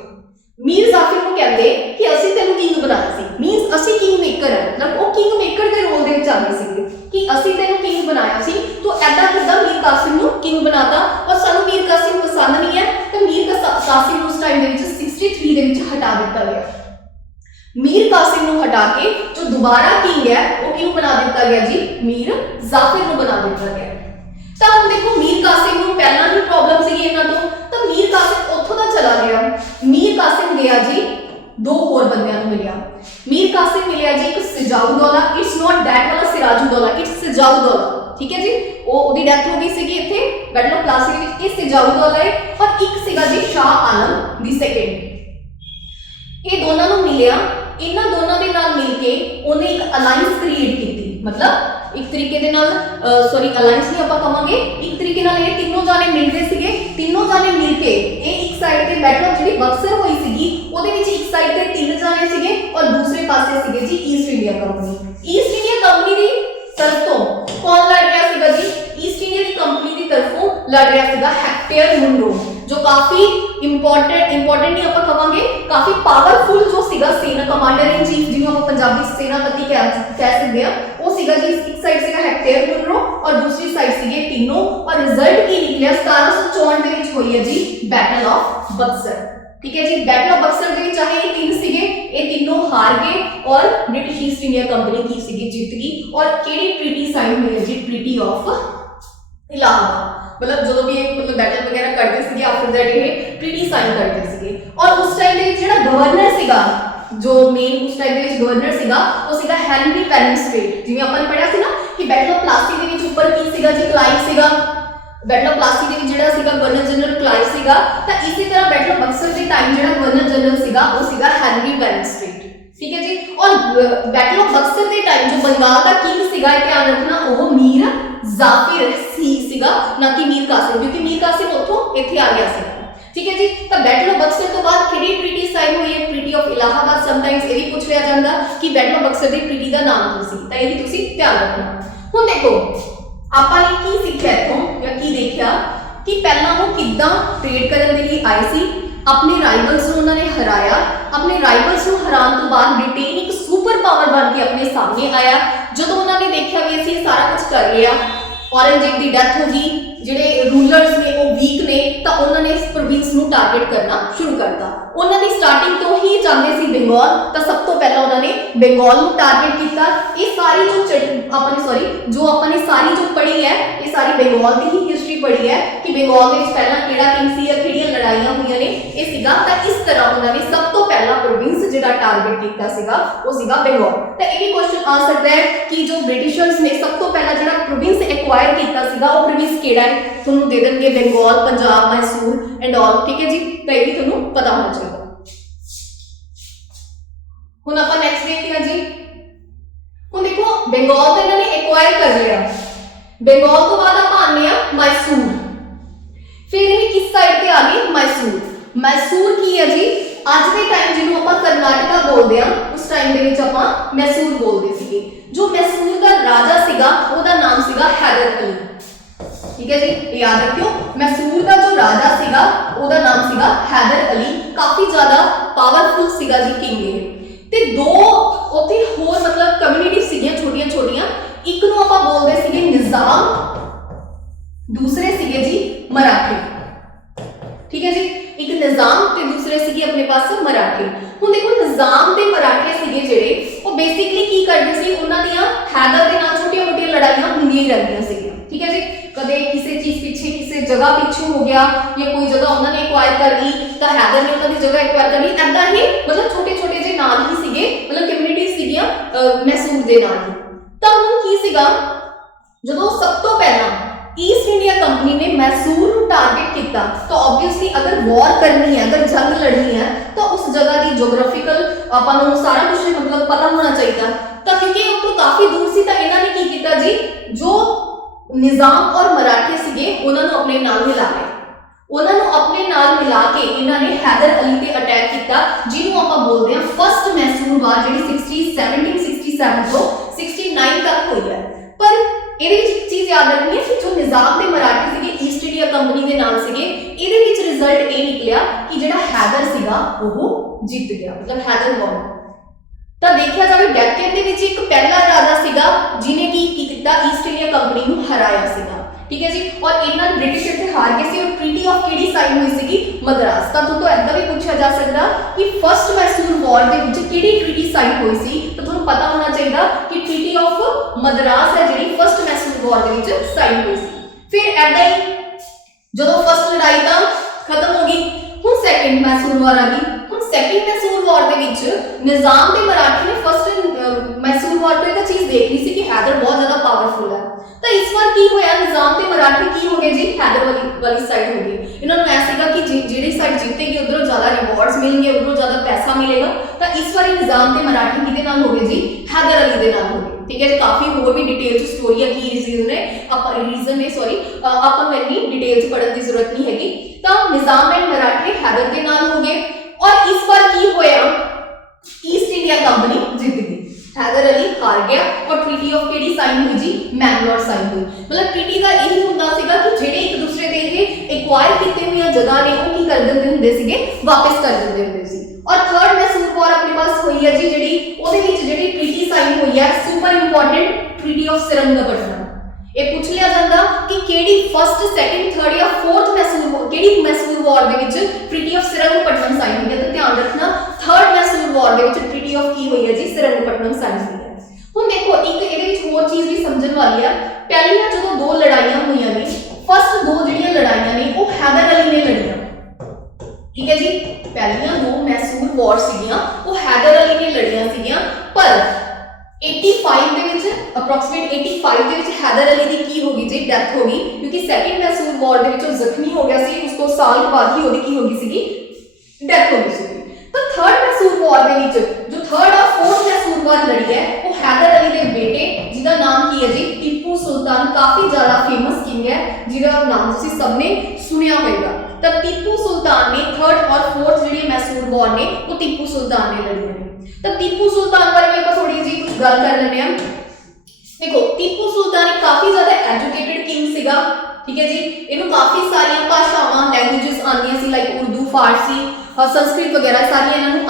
ਮੀਰ ਜ਼ਾਫਰ ਨੂੰ ਕਹਿੰਦੇ ਕਿ ਅਸੀਂ ਤੈਨੂੰ ਕਿੰਗ ਬਣਾਇਆ ਸੀ, ਮੀਨਸ ਅਸੀਂ ਕਿੰਗ ਮੇਕਰ ਹੈ। ਮਤਲਬ ਉਹ ਕਿੰਗ ਮੇਕਰ ਦੇ ਰੋਲ ਦੇ ਵਿੱਚ ਆ ਗਏ ਸੀਗੇ ਕਿ ਅਸੀਂ ਤੈਨੂੰ ਕਿੰਗ ਬਣਾਇਆ ਸੀ, ਤੂੰ ਐਦਾਂ ਕਿੱਦਾਂ ਮੀਰ ਕਾਸਿਮ ਨੂੰ ਕਿੰਗ ਬਣਾਤਾ, ਔਰ ਸਾਨੂੰ ਮੀਰ ਕਾਸਿਮ ਪਸੰਦ ਨਹੀਂ ਹੈ। ਤਾਂ ਮੀਰ ਕਾਸਿਮ ਨੂੰ ਉਸ ਟਾਈਮ ਦੇ ਵਿੱਚ 63 ਦੇ ਵਿੱਚ ਹਟਾ ਦਿੱਤਾ ਗਿਆ। ਮੀਰ ਕਾਸਿਮ ਨੂੰ ਹਟਾ ਕੇ ਜੋ ਦੁਬਾਰਾ ਕਿੰਗ ਹੈ ਉਹ ਕਿਹਨੂੰ ਬਣਾ ਦਿੱਤਾ ਗਿਆ ਜੀ, ਮੀਰ ਜ਼ਾਫਰ ਨੂੰ ਬਣਾ ਦਿੱਤਾ ਗਿਆ। ਤਾਂ ਹੁਣ ਦੇਖੋ ਮੀਰ ਕਾਸਿਮ ਨੂੰ ਪਹਿਲਾਂ ਹੀ ਪ੍ਰੋਬਲਮ ਸੀਗੀ ਇਹਨਾਂ ਤੋਂ, ਤਾਂ ਮੀਰ ਕਾਸਿਮ ਉੱਥੋਂ ਦਾ ਚਲਾ ਗਿਆ। ਮੀਰ ਕਾਸਿਮ ਗਿਆ ਜੀ ਦੋ ਹੋਰ ਬੰਦਿਆਂ ਨੂੰ ਮਿਲਿਆ। ਮੀਰ ਕਾਸਿਮ ਮਿਲਿਆ ਜੀ ਇੱਕ ਸਿਜਾਉਦੌਲਾ, ਇਟਸ ਨਾਟ ਦੈਟ ਵਾਲਾ ਸਿਰਾਜੁਦੌਲਾ, ਇਟਸ ਸਿਜਾਉਦੌਲਾ, ਠੀਕ ਹੈ ਜੀ। ਉਹਦੀ ਡੈਥ ਹੋ ਗਈ ਸੀਗੀ ਇੱਥੇ ਬੈਟਲ ਆਫ ਪਲਾਸੀ ਦੇ ਵਿੱਚ। ਇਹ ਸਿਜਾਉਦੌਲਾ ਹੈ ਔਰ ਇੱਕ ਸੀਗਾ ਜੀ ਸ਼ਾਹ ਆਲਮ ਦੀ ਸੈਕੰਡ। ਇਹ ਦੋਨਾਂ ਨੂੰ ਮਿਲਿਆ, ਇਹਨਾਂ ਦੋਨਾਂ ਦੇ ਨਾਲ ਮਿਲ ਕੇ ਉਹਨੇ ਇੱਕ ਅਲਾਈਅੰਸ ਕ੍ਰੀਏਟ ਕੀਤੀ। ਮਤਲਬ ਇੱਕ ਤਰੀਕੇ ਦੇ ਨਾਲ ਅਲਾਈਅੰਸ ਨਹੀਂ ਆਪਾਂ ਕਹਾਂਗੇ, ਇੱਕ ਤਰੀਕੇ ਨਾਲ ਇਹ ਤਿੰਨੋਂ ਜਾਣੇ ਮਿਲਦੇ ਸੀਗੇ। ਤਿੰਨੋਂ ਜਾਣੇ ਮਿਲ ਕੇ ਇਹ ਇੱਕ ਸਾਈਡ ਤੇ ਬੈਟਲ ਆਫ ਜਿਹੜੀ ਬਕਸਰ ਹੋਈ ਸੀਗੀ ਉਹਦੇ ਵਿੱਚ ਇੱਕ ਸਾਈਡ ਤੇ ਤਿੰਨ ਜਾਣੇ ਸੀਗੇ ਔਰ ਦੂਸਰੇ ਪਾਸੇ ਸੀਗੇ ਜੀ East India company. East India company ਦੀ ਤਰਫ ਤੋਂ ਕੌਣ ਲੜ ਰਿਹਾ ਸੀਗਾ ਜੀ, ਈਸਟ ਇੰਡੀਆ ਦੀ ਕੰਪਨੀ ਦੀ ਤਰਫੋਂ ਲੜ ਰਿਹਾ ਸੀਗਾ ਹੈਕਟਰ ਮੁਨਰੋ, ਜੋ ਕਾਫੀ ਇੰਪੋਰਟੈਂਟ ਨਹੀਂ ਆਪਾਂ ਕਹਾਂਗੇ, ਕਾਫੀ ਪਾਵਰਫੁਲ ਜੋ ਸੀਗਾ ਸੈਨਾ ਕਮਾਂਡਰ ਇਨ ਚੀਫ, ਜਿਹਨੂੰ ਆਪਾਂ ਪੰਜਾਬੀ ਸੈਨਾਪਤੀ ਕਹਿ ਸਕਦੇ ਆ, ਉਹ ਸੀਗਾ ਜੀ। ਇੱਕ ਸਾਈਡ ਸੀਗਾ ਹੈਕਟਰ ਮੁਨਰੋ ਔਰ ਦੂਸਰੀ ਸਾਈਡ ਸੀਗੇ ਤਿੰਨੋਂ। ਔਰ ਰਿਜ਼ਲਟ ਕੀ ਨਿਕਲਿਆ, 1764 ਦੇ ਵਿੱਚ ਹੋਈ ਹੈ ਜੀ ਬੈਟਲ ਆਫ ਬਕਸਰ, ਠੀਕ ਹੈ ਜੀ। ਬੈਟਲ ਆਫ ਬਕਸਰ ਦੇ ਵਿੱਚ ਚਾਹੇ ਇਹ ਤਿੰਨ ਸੀਗੇ, ਇਹ ਤਿੰਨੋਂ ਹਾਰ ਗਏ ਔਰ ਬ੍ਰਿਟਿਸ਼ ਈਸਟ ਇੰਡੀਆ ਕੰਪਨੀ ਕੀ ਸੀਗੀ, ਜਿੱਤ ਗਈ। ਔਰ ਕਿਹੜੀ ਟ੍ਰੀਟੀ ਸਾਈਨ ਹੋਈ ਹੈ ਜੀ, ਟ੍ਰੀਟੀ ਆਫ ਇਲਾਹਾਬਾਦ। मतलब जो भी मतलब बैटल वगैरह करते सीगे आफ्टर दैट ये ट्रीटी साइन करते सीगे। और उस टाइम ਦੇ ਵਿੱਚ ਜਿਹੜਾ ਗਵਰਨਰ ਸੀਗਾ, ਜੋ ਮੇਨ ਉਸ ਟਾਈਮ ਦੇ ਵਿੱਚ ਗਵਰਨਰ ਸੀਗਾ ਉਹ ਸੀਗਾ ਹੈਨਰੀ ਵੈਲਨਸਟ੍ਰੇਟ। ਜਿਵੇਂ ਆਪਾਂ ਨੇ ਪੜਿਆ ਸੀ ਨਾ ਕਿ ਬੈਟਲ ਆਫ ਪਲਾਸੀ ਦੇ ਵਿੱਚ ਉੱਪਰ ਕੀ ਸੀਗਾ ਜੀ, ਕਲਾਈਵ ਸੀਗਾ। ਬੈਟਲ ਆਫ ਪਲਾਸੀ ਦੇ ਵਿੱਚ ਜਿਹੜਾ ਸੀਗਾ ਗਵਰਨਰ ਜਨਰਲ ਕਲਾਈਵ ਸੀਗਾ। ਤਾਂ ਇਸੇ ਤਰ੍ਹਾਂ ਬੈਟਲ ਆਫ ਬਕਸਰ ਦੇ ਟਾਈਮ ਜਿਹੜਾ ਗਵਰਨਰ ਜਨਰਲ ਸੀਗਾ ਉਹ ਸੀਗਾ ਹੈਨਰੀ ਵੈਲਨਸਟ੍ਰੇਟ, ठीक है जी। और बैटल ऑफ बक्सर के टाइम जो बंगाल का किंग सीगा, ध्यान रखना वो मीर जाफिर सीगा, ना कि मीर कासिम, क्योंकि मीर कासिम उथों इत्थे आ गया सीगा, ठीक है जी। तो बैटल ऑफ बक्सर तो बाद किहड़ी ट्रीटी साइन हुई है, ट्रीटी ऑफ इलाहाबाद। समटाइम्स ये भी पूछ लिया जाता कि बैटल ऑफ बक्सर की ट्रीटी का नाम की सी, तो ये भी तुसीं ध्यान रखना। हुण देखो आपां ने की सिੱਖਿਆ इत्थों या की देखिया कि पहला वो किद्दां ट्रेड करन दे लई आए सी, अपने राइवल्स ਨੂੰ ਉਹਨਾਂ ਨੇ ਹਰਾਇਆ। ਆਪਣੇ ਰਾਈਵਲਸ ਨੂੰ ਹਰਾਉਣ ਤੋਂ ਬਾਅਦ ਬ੍ਰਿਟੇਨ ਇੱਕ ਸੁਪਰ ਪਾਵਰ ਬਣ ਕੇ ਆਪਣੇ ਸਾਹਮਣੇ ਆਇਆ। ਜਦੋਂ ਉਹਨਾਂ ਨੇ ਦੇਖਿਆ ਵੀ ਅਸੀਂ ਸਾਰਾ ਕੁਝ ਕਰ ਲਿਆ, ਔਰੰਗਜ਼ੇਬ ਦੀ ਡੈਥ ਹੋ ਗਈ, ਜਿਹੜੇ ਰੂਲਰਸ ਨੇ ਉਹ ਵੀਕ ਨੇ, ਤਾਂ ਉਹਨਾਂ ਨੇ ਇਸ ਪ੍ਰੋਵਿੰਸ ਨੂੰ ਟਾਰਗੇਟ ਕਰਨਾ ਸ਼ੁਰੂ ਕਰਤਾ। ਉਹਨਾਂ ਦੀ ਸਟਾਰਟਿੰਗ ਤੋਂ ਹੀ ਚਾਹੁੰਦੇ ਸੀ ਬੰਗਾਲ, ਤਾਂ ਸਭ ਤੋਂ ਪਹਿਲਾਂ ਉਹਨਾਂ ਨੇ ਬੰਗਾਲ ਨੂੰ ਟਾਰਗੇਟ ਕੀਤਾ। ਇਹ ਸਾਰੀ ਜੋ ਆਪਾਂ ਨੇ ਸਾਰੀ ਜੋ ਪੜ੍ਹੀ ਹੈ, ਇਹ ਸਾਰੀ ਬੰਗਾਲ ਦੀ ਹੀ ਹਿਸਟਰੀ ਪੜ੍ਹੀ ਹੈ ਕਿ ਬੰਗਾਲ ਦੇ ਵਿੱਚ ਪਹਿਲਾਂ ਕਿਹੜਾ ਕਿੰਗ ਸੀ ਜਾਂ ਕਿਹੜੀਆਂ ਲੜਾਈਆਂ ਹੋਈਆਂ ਨੇ, ਇਹ ਸੀਗਾ। ਤਾਂ ਇਸ ਤਰ੍ਹਾਂ ਉਹਨਾਂ ਨੇ ਸਭ ਤੋਂ ਪਹਿਲਾ ਪ੍ਰੋਵਿੰਸ ਜਿਹੜਾ ਟਾਰਗੇਟ ਕੀਤਾ ਸੀਗਾ ਉਹ ਸੀਗਾ ਬੰਗਾਲ। ਤਾਂ ਇਹ ਵੀ ਕੁਐਸਚਨ ਆ ਸਕਦਾ ਹੈ ਕਿ ਜੋ ਬ੍ਰਿਟਿਸ਼ਰਸ ਨੇ ਸਭ ਤੋਂ ਪਹਿਲਾਂ ਜਿਹੜਾ ਪ੍ਰੋਵਿੰਸ ਐਕਵਾਇਰ ਕੀਤਾ ਸੀਗਾ ਉਹ ਪ੍ਰੋਵਿੰਸ ਕਿਹੜਾ ਹੈ, ਤੁਹਾਨੂੰ ਦੇ ਦੇਣਗੇ ਬੰਗਾਲ, ਪੰਜਾਬ, ਮੈਸੂਰ ਐਂਡ ਆਲ, ਠੀਕ ਹੈ ਜੀ। ਤਾਂ ਇਹ ਵੀ ਤੁਹਾਨੂੰ ਪਤਾ ਹੋਣਾ ਚਾਹੀਦਾ। ਹੁਣ ਆਪਾਂ ਨੈਕਸਟ ਦੇਖਦੇ ਹਾਂ ਜੀ। ਹੁਣ ਦੇਖੋ ਬੰਗਾਲ ਤਾਂ ਇਹਨਾਂ ਨੇ ਐਕਵਾਇਰ ਕਰ ਲਿਆ, ਬੰਗਾਲ ਤੋਂ ਬਾਅਦ ਆਪਾਂ ਆਉਂਦੇ ਹਾਂ ਮੈਸੂਰ। ਫਿਰ ਇਹ ਕਿਸ ਸਾਈਡ ਤੇ ਆ ਗਈ, ਮੈਸੂਰ। ਮੈਸੂਰ ਕੀ ਹੈ ਜੀ, ਅੱਜ ਦੇ ਟਾਈਮ ਜਿਹਨੂੰ ਆਪਾਂ ਕਰਨਾਟਕਾ ਬੋਲਦੇ ਆ, ਉਸ ਟਾਈਮ ਦੇ ਵਿੱਚ ਆਪਾਂ ਮੈਸੂਰ ਬੋਲਦੇ ਸੀਗੇ। ਜੋ ਮੈਸੂਰ ਦਾ ਰਾਜਾ ਸੀਗਾ ਉਹਦਾ ਨਾਮ ਸੀਗਾ ਹੈਦਰ ਅਲੀ, ਠੀਕ ਹੈ ਜੀ, ਇਹ ਯਾਦ ਰੱਖਿਓ। ਮੈਸੂਰ ਦਾ ਜੋ ਰਾਜਾ ਸੀਗਾ ਉਹਦਾ ਨਾਮ ਸੀਗਾ ਹੈਦਰ ਅਲੀ, ਕਾਫੀ ਜ਼ਿਆਦਾ ਪਾਵਰਫੁਲ ਸੀਗਾ ਜੀ ਕਿੰਗ ਇਹ। ਤੇ ਦੋ ਉੱਥੇ ਹੋਰ ਮਤਲਬ ਕਮਿਊਨਿਟੀ ਸੀਗੀਆਂ ਛੋਟੀਆਂ ਛੋਟੀਆਂ, ਇੱਕ ਨੂੰ ਆਪਾਂ ਬੋਲਦੇ ਸੀਗੇ ਨਿਜ਼ਾਮ, ਦੂਸਰੇ ਸੀਗੇ ਜੀ ਮਰਾਠੇ, ਠੀਕ ਹੈ ਜੀ। ਇੱਕ ਨਿਜ਼ਾਮ ਤੇ ਦੂਸਰੇ ਸੀਗੇ ਆਪਣੇ ਪਾਸ ਮਰਾਠੇ। ਹੁਣ ਦੇਖੋ ਨਿਜ਼ਾਮ ਤੇ ਮਰਾਠੇ ਸੀਗੇ ਜਿਹੜੇ, ਉਹ ਬੇਸਿਕਲੀ ਕੀ ਕਰਦੇ ਸੀ, ਉਹਨਾਂ ਦੀਆਂ ਹੈਦਰ ਦੇ ਨਾਲ ਛੋਟੀਆਂ ਮੋਟੀਆਂ ਲੜਾਈਆਂ ਹੁੰਦੀਆਂ ਹੀ ਰਹਿੰਦੀਆਂ ਸੀਗੀਆਂ, ਠੀਕ ਹੈ ਜੀ। ਕਦੇ ਕਿਸੇ ਚੀਜ਼ ਪਿੱਛੇ, ਕਿਸੇ ਜਗ੍ਹਾ ਪਿੱਛੇ ਹੋ ਗਿਆ, ਜਾਂ ਕੋਈ ਜਗ੍ਹਾ ਉਹਨਾਂ ਨੇ ਐਕਵਾਇਰ ਕਰ ਲਈ ਤਾਂ ਹੈਦਰ ਨੇ ਉਹਨਾਂ ਦੀ ਜਗ੍ਹਾ ਐਕਵਾਇਰ ਕਰ ਲਈ, ਐਦਾਂ ਹੀ ਮਤਲਬ ਛੋਟੇ ਛੋਟੇ ਜਿਹੇ ਨਾਲ ਹੀ ਸੀਗੇ, ਮਤਲਬ ਕਮਿਊਨਿਟੀ ਸੀਗੀਆਂ ਮੈਸੂਰ ਦੇ ਨਾਲ ਹੀ। ਤਾਂ ਹੁਣ ਕੀ ਸੀਗਾ, ਜਦੋਂ ਸਭ ਤੋਂ ਪਹਿਲਾਂ ਈਸਟ ਇੰਡੀਆ ਕੰਪਨੀ ਨੇ ਮੈਸੂਰ ਨੂੰ ਟਾਰਗੇਟ ਕੀਤਾ, ਤਾਂ ਆਬਵੀਅਸਲੀ ਅਗਰ ਵਾਰ ਕਰਨੀ ਹੈ, ਅਗਰ ਜੰਗ ਲੜਨੀ ਹੈ, ਤਾਂ ਉਸ ਜਗ੍ਹਾ ਦੀ ਜੀਓਗ੍ਰਾਫੀਕਲ ਆਪਾਂ ਨੂੰ ਸਾਰਾ ਕੁਝ ਮਤਲਬ ਪਤਾ ਹੋਣਾ ਚਾਹੀਦਾ। ਤਾਂ ਕਿਉਂਕਿ ਉਹ ਤੋਂ ਕਾਫੀ ਦੂਰ ਸੀ, ਤਾਂ ਇਹਨਾਂ ਨੇ ਕੀ ਕੀਤਾ ਜੀ, ਜੋ ਨਿਜ਼ਾਮ ਔਰ ਮਰਾਠੇ ਸੀਗੇ ਉਹਨਾਂ ਨੂੰ ਆਪਣੇ ਨਾਲ ਮਿਲਾ ਲਿਆ। ਉਹਨਾਂ ਨੂੰ ਆਪਣੇ ਨਾਲ ਮਿਲਾ ਕੇ ਇਹਨਾਂ ਨੇ ਹੈਦਰ ਅਲੀ ਤੇ ਅਟੈਕ ਕੀਤਾ, ਜਿਹਨੂੰ ਆਪਾਂ ਬੋਲਦੇ ਹਾਂ ਫਸਟ ਮੈਸੂਰ ਵਾਰ, ਜਿਹੜੀ 1767 ਤੋਂ 69 ਤੱਕ ਹੋਈ ਹੈ। ਪਰ ਇਹਦੇ ਵਿੱਚ ਇੱਕ ਚੀਜ਼ ਯਾਦ ਰੱਖਣੀ ਹੈ ਕਿ ਜੋ ਨਿਜ਼ਾਮ ਤੇ ਮਰਾਠੇ ਸੀਗੇ ਈਸਟ ਇੰਡੀਆ ਕੰਪਨੀ ਦੇ ਨਾਲ ਸੀਗੇ, ਇਹਦੇ ਵਿੱਚ ਰਿਜ਼ਲਟ ਇਹ ਨਿਕਲਿਆ ਕਿ ਜਿਹੜਾ ਹੈਦਰ ਸੀਗਾ ਉਹ ਜਿੱਤ ਗਿਆ, ਮਤਲਬ ਹੈਦਰ ਵਨ। ਤਾਂ ਦੇਖਿਆ ਜਾਵੇ ਡੈਕਨ ਦੇ ਵਿੱਚ ਇੱਕ ਪਹਿਲਾ ਰਾਜਾ ਸੀਗਾ ਜਿਹਨੇ ਕੀ ਕੀਤਾ, ਈਸਟ ਇੰਡੀਆ ਕੰਪਨੀ ਨੂੰ ਹਰਾਇਆ ਸੀਗਾ, ਠੀਕ ਹੈ ਜੀ। ਔਰ ਇਹਨਾਂ ਬ੍ਰਿਟਿਸ਼ ਇੱਥੇ ਹਾਰ ਗਏ ਸੀ, ਔਰ ਟ੍ਰੀਟੀ ਆਫ ਕਿਹੜੀ ਸਾਈਨ ਹੋਈ ਸੀਗੀ, ਮਦਰਾਸ। ਤਾਂ ਤੁਹਾਨੂੰ ਐਦਾਂ ਵੀ ਪੁੱਛਿਆ ਜਾ ਸਕਦਾ ਕਿ ਫਸਟ ਮੈਸੂਰ ਵਾਰ ਦੇ ਵਿੱਚ ਕਿਹੜੀ ਟ੍ਰੀਟੀ ਸਾਈਨ ਹੋਈ ਸੀ, ਤਾਂ ਤੁਹਾਨੂੰ ਪਤਾ ਹੋਣਾ ਚਾਹੀਦਾ ਕਿ ਟ੍ਰੀਟੀ ਆਫ ਮਦਰਾਸ ਹੈ ਜਿਹੜੀ ਫਸਟ ਮੈਸੂਰ ਵਾਰ ਦੇ ਵਿੱਚ ਸਾਈਨ ਹੋਈ ਸੀ। ਫਿਰ ਐਦਾਂ ਹੀ ਜਦੋਂ ਫਸਟ ਲੜਾਈ ਤਾਂ ਖਤਮ ਹੋ ਗਈ, ਹੁਣ ਸੈਕੰਡ ਮੈਸੂਰ ਵਾਰ ਆ ਗਈ। ਹੁਣ ਸੈਕੰਡ ਮੈਸੂਰ ਵਾਰ ਦੇ ਵਿੱਚ ਨਿਜ਼ਾਮ ਤੇ ਮਰਾਠੇ ਨੇ ਫਸਟ ਮੈਸੂਰ ਵਾਰ ਤੇ ਤਾਂ ਚੀਜ਼ ਦੇਖ ਲਈ ਸੀ ਕਿ ਹੈਦਰ ਬਹੁਤ ਜ਼ਿਆਦਾ ਪਾਵਰਫੁਲ ਹੈ। ਤਾਂ ਇਸ ਵਾਰ ਕੀ ਹੋਇਆ, ਨਿਜ਼ਾਮ ਤੇ ਮਰਾਠੇ ਕੀ ਹੋ ਗਏ ਜੀ, ਹੈਦਰ ਵਾਲੀ ਸਾਈਡ ਹੋ ਗਏ। ਇਹਨਾਂ ਨੂੰ ਐ ਸੀਗਾ ਕਿ ਜਿਹੜੀ ਸਾਈਡ ਜਿੱਤੇਗੀ ਉਧਰੋਂ ਜ਼ਿਆਦਾ ਰਿਵਾਰਡਸ ਮਿਲਣਗੇ, ਉਧਰੋਂ ਜ਼ਿਆਦਾ ਪੈਸਾ ਮਿਲੇਗਾ। ਤਾਂ ਇਸ ਵਾਰੀ ਨਿਜ਼ਾਮ ਤੇ ਮਰਾਠੇ ਕਿਹਦੇ ਨਾਲ ਹੋ ਗਏ ਜੀ, ਹੈਦਰ ਅਲੀ ਦੇ ਨਾਲ ਹੋ ਗਏ, ਠੀਕ ਹੈ ਜੀ। ਕਾਫੀ ਹੋਰ ਵੀ ਡਿਟੇਲ ਚ ਸਟੋਰੀ ਹੈ, ਕੀ ਰੀਜ਼ਨ ਨੇ ਆਪਾਂ ਨੂੰ ਇੰਨੀ ਡਿਟੇਲ ਚ ਪੜ੍ਹਨ ਦੀ ਜ਼ਰੂਰਤ ਨਹੀਂ ਹੈਗੀ। ਤਾਂ ਨਿਜ਼ਾਮ ਐਂਡ ਮਰਾਠੇ ਹੈਦਰ ਦੇ ਨਾਲ ਹੋ ਗਏ, ਔਰ ਇਸ ਵਾਰ ਕੀ ਹੋਇਆ, ਈਸਟ ਇੰਡੀਆ ਕੰਪਨੀ ਜਿੱਤ ਗਈ, हैदर अली हार गया और ट्रीटी ऑफ केडी साइन हुई जी, मैंगलोर साइन हुई। मतलब ट्रीटी का यही ਹੁੰਦਾ ਸੀਗਾ ਕਿ ਜਿਹੜੇ ਇੱਕ ਦੂਸਰੇ ਦੇ ਇਹ ਐਕਵਾਇਰ ਕੀਤੇ ਹੋਈਆਂ ਜਗ੍ਹਾ ਨੇ ਉਹ ਕੀ ਕਰ ਦਿੰਦੇ ਹੁੰਦੇ ਸੀਗੇ, ਵਾਪਸ ਕਰ ਦਿੰਦੇ ਹੁੰਦੇ ਸੀ। और थर्ड मैसूर वार अपने पास हुई है जी, ਜਿਹੜੀ ਉਹਦੇ ਵਿੱਚ ਜਿਹੜੀ ट्रीटी साइन हुई है super important treaty of Srirangapatnam. ਇਹ ਪੁੱਛ ਲਿਆ ਜਾਂਦਾ ਕਿ ਕਿਹੜੀ ਫਸਟ, ਸੈਕੰਡ, ਥਰਡ ਜਾਂ ਫੋਰਥ ਮੈਸੂਰ, ਕਿਹੜੀ ਮੈਸੂਰ ਵਾਰ ਦੇ ਵਿੱਚ ट्रीटी ऑफ श्रीरंगपट्टनम साइन हुई है। तो ध्यान रखना थर्ड मैसूर वार ਦੇ ਵਿੱਚ ट्रीटी ऑफ ਕੀ ਹੋਈ ਹੈ ਜੀ, श्रीरंगपट्टनम साइन हुई है। ਹੁਣ ਦੇਖੋ ਇੱਕ ਇਹਦੇ ਵਿੱਚ ਹੋਰ ਚੀਜ਼ ਵੀ ਸਮਝਣ ਵਾਲੀ ਆ। ਪਹਿਲੀਆਂ ਜਦੋਂ ਦੋ ਲੜਾਈਆਂ ਹੋਈਆਂ ਨੇ, ਫਸਟ ਦੋ ਜਿਹੜੀਆਂ ਲੜਾਈਆਂ ਨੇ ਉਹ ਹੈਦਰ ਅਲੀ ਨੇ ਲੜੀਆਂ, ਠੀਕ ਹੈ ਜੀ। ਪਹਿਲੀਆਂ ਦੋ ਮੈਸੂਰ ਵਾਰ ਸੀਗੀਆਂ ਉਹ ਹੈਦਰ ਅਲੀ ਨੇ ਲੜੀਆਂ ਸੀਗੀਆਂ, ਪਰ 85 ਦੇ ਵਿੱਚ ਅਪਰੋਕਸੀਮੇਟ 85 ਦੇ ਵਿੱਚ ਹੈਦਰ ਅਲੀ ਦੀ ਕੀ ਹੋ ਗਈ ਜੀ, ਡੈਥ ਹੋ ਗਈ, ਕਿਉਂਕਿ ਸੈਕੰਡ ਮੈਸੂਰ ਵਾਰ ਦੇ ਵਿੱਚ ਉਹ ਜ਼ਖਮੀ ਹੋ ਗਿਆ ਸੀ। ਉਸ ਤੋਂ ਸਾਲ ਬਾਅਦ ਹੀ ਉਹਦੀ ਕੀ ਹੋ ਗਈ ਸੀਗੀ, ਡੈਥ ਹੋ ਗਈ ਸੀ। ਤਾਂ ਥਰਡ ਮੈਸੂਰ ਵਾਰ ਦੇ ਵਿੱਚ ਜੋ ਥਰਡ और फोर्थ मैसूर वार लड़ी है वो हैदर अली के बेटे जिसका नाम की है जी टीपू सुल्तान, काफी ज्यादा फेमस किंग है जिसका नाम तुसी सबने सुनिया होगा। तब टीपू सुल्तान ने थर्ड और फोर्थ जी मैसूर वार ने वो टीपू सुल्तान ने लड़ी है। तब टीपू सुल्तान बारे में थोड़ी जी कुछ गल कर लेने हैं। देखो टीपू सुल्तान एक काफी ज्यादा एजुकेटेड किंग सीगा, ठीक है जी। इन्हों काफी सारी भाषावां लैंग्वेजेस आंदियां सी, लाइक उर्दू, फारसी, संस्कृत वगैरह सारियां इन्हों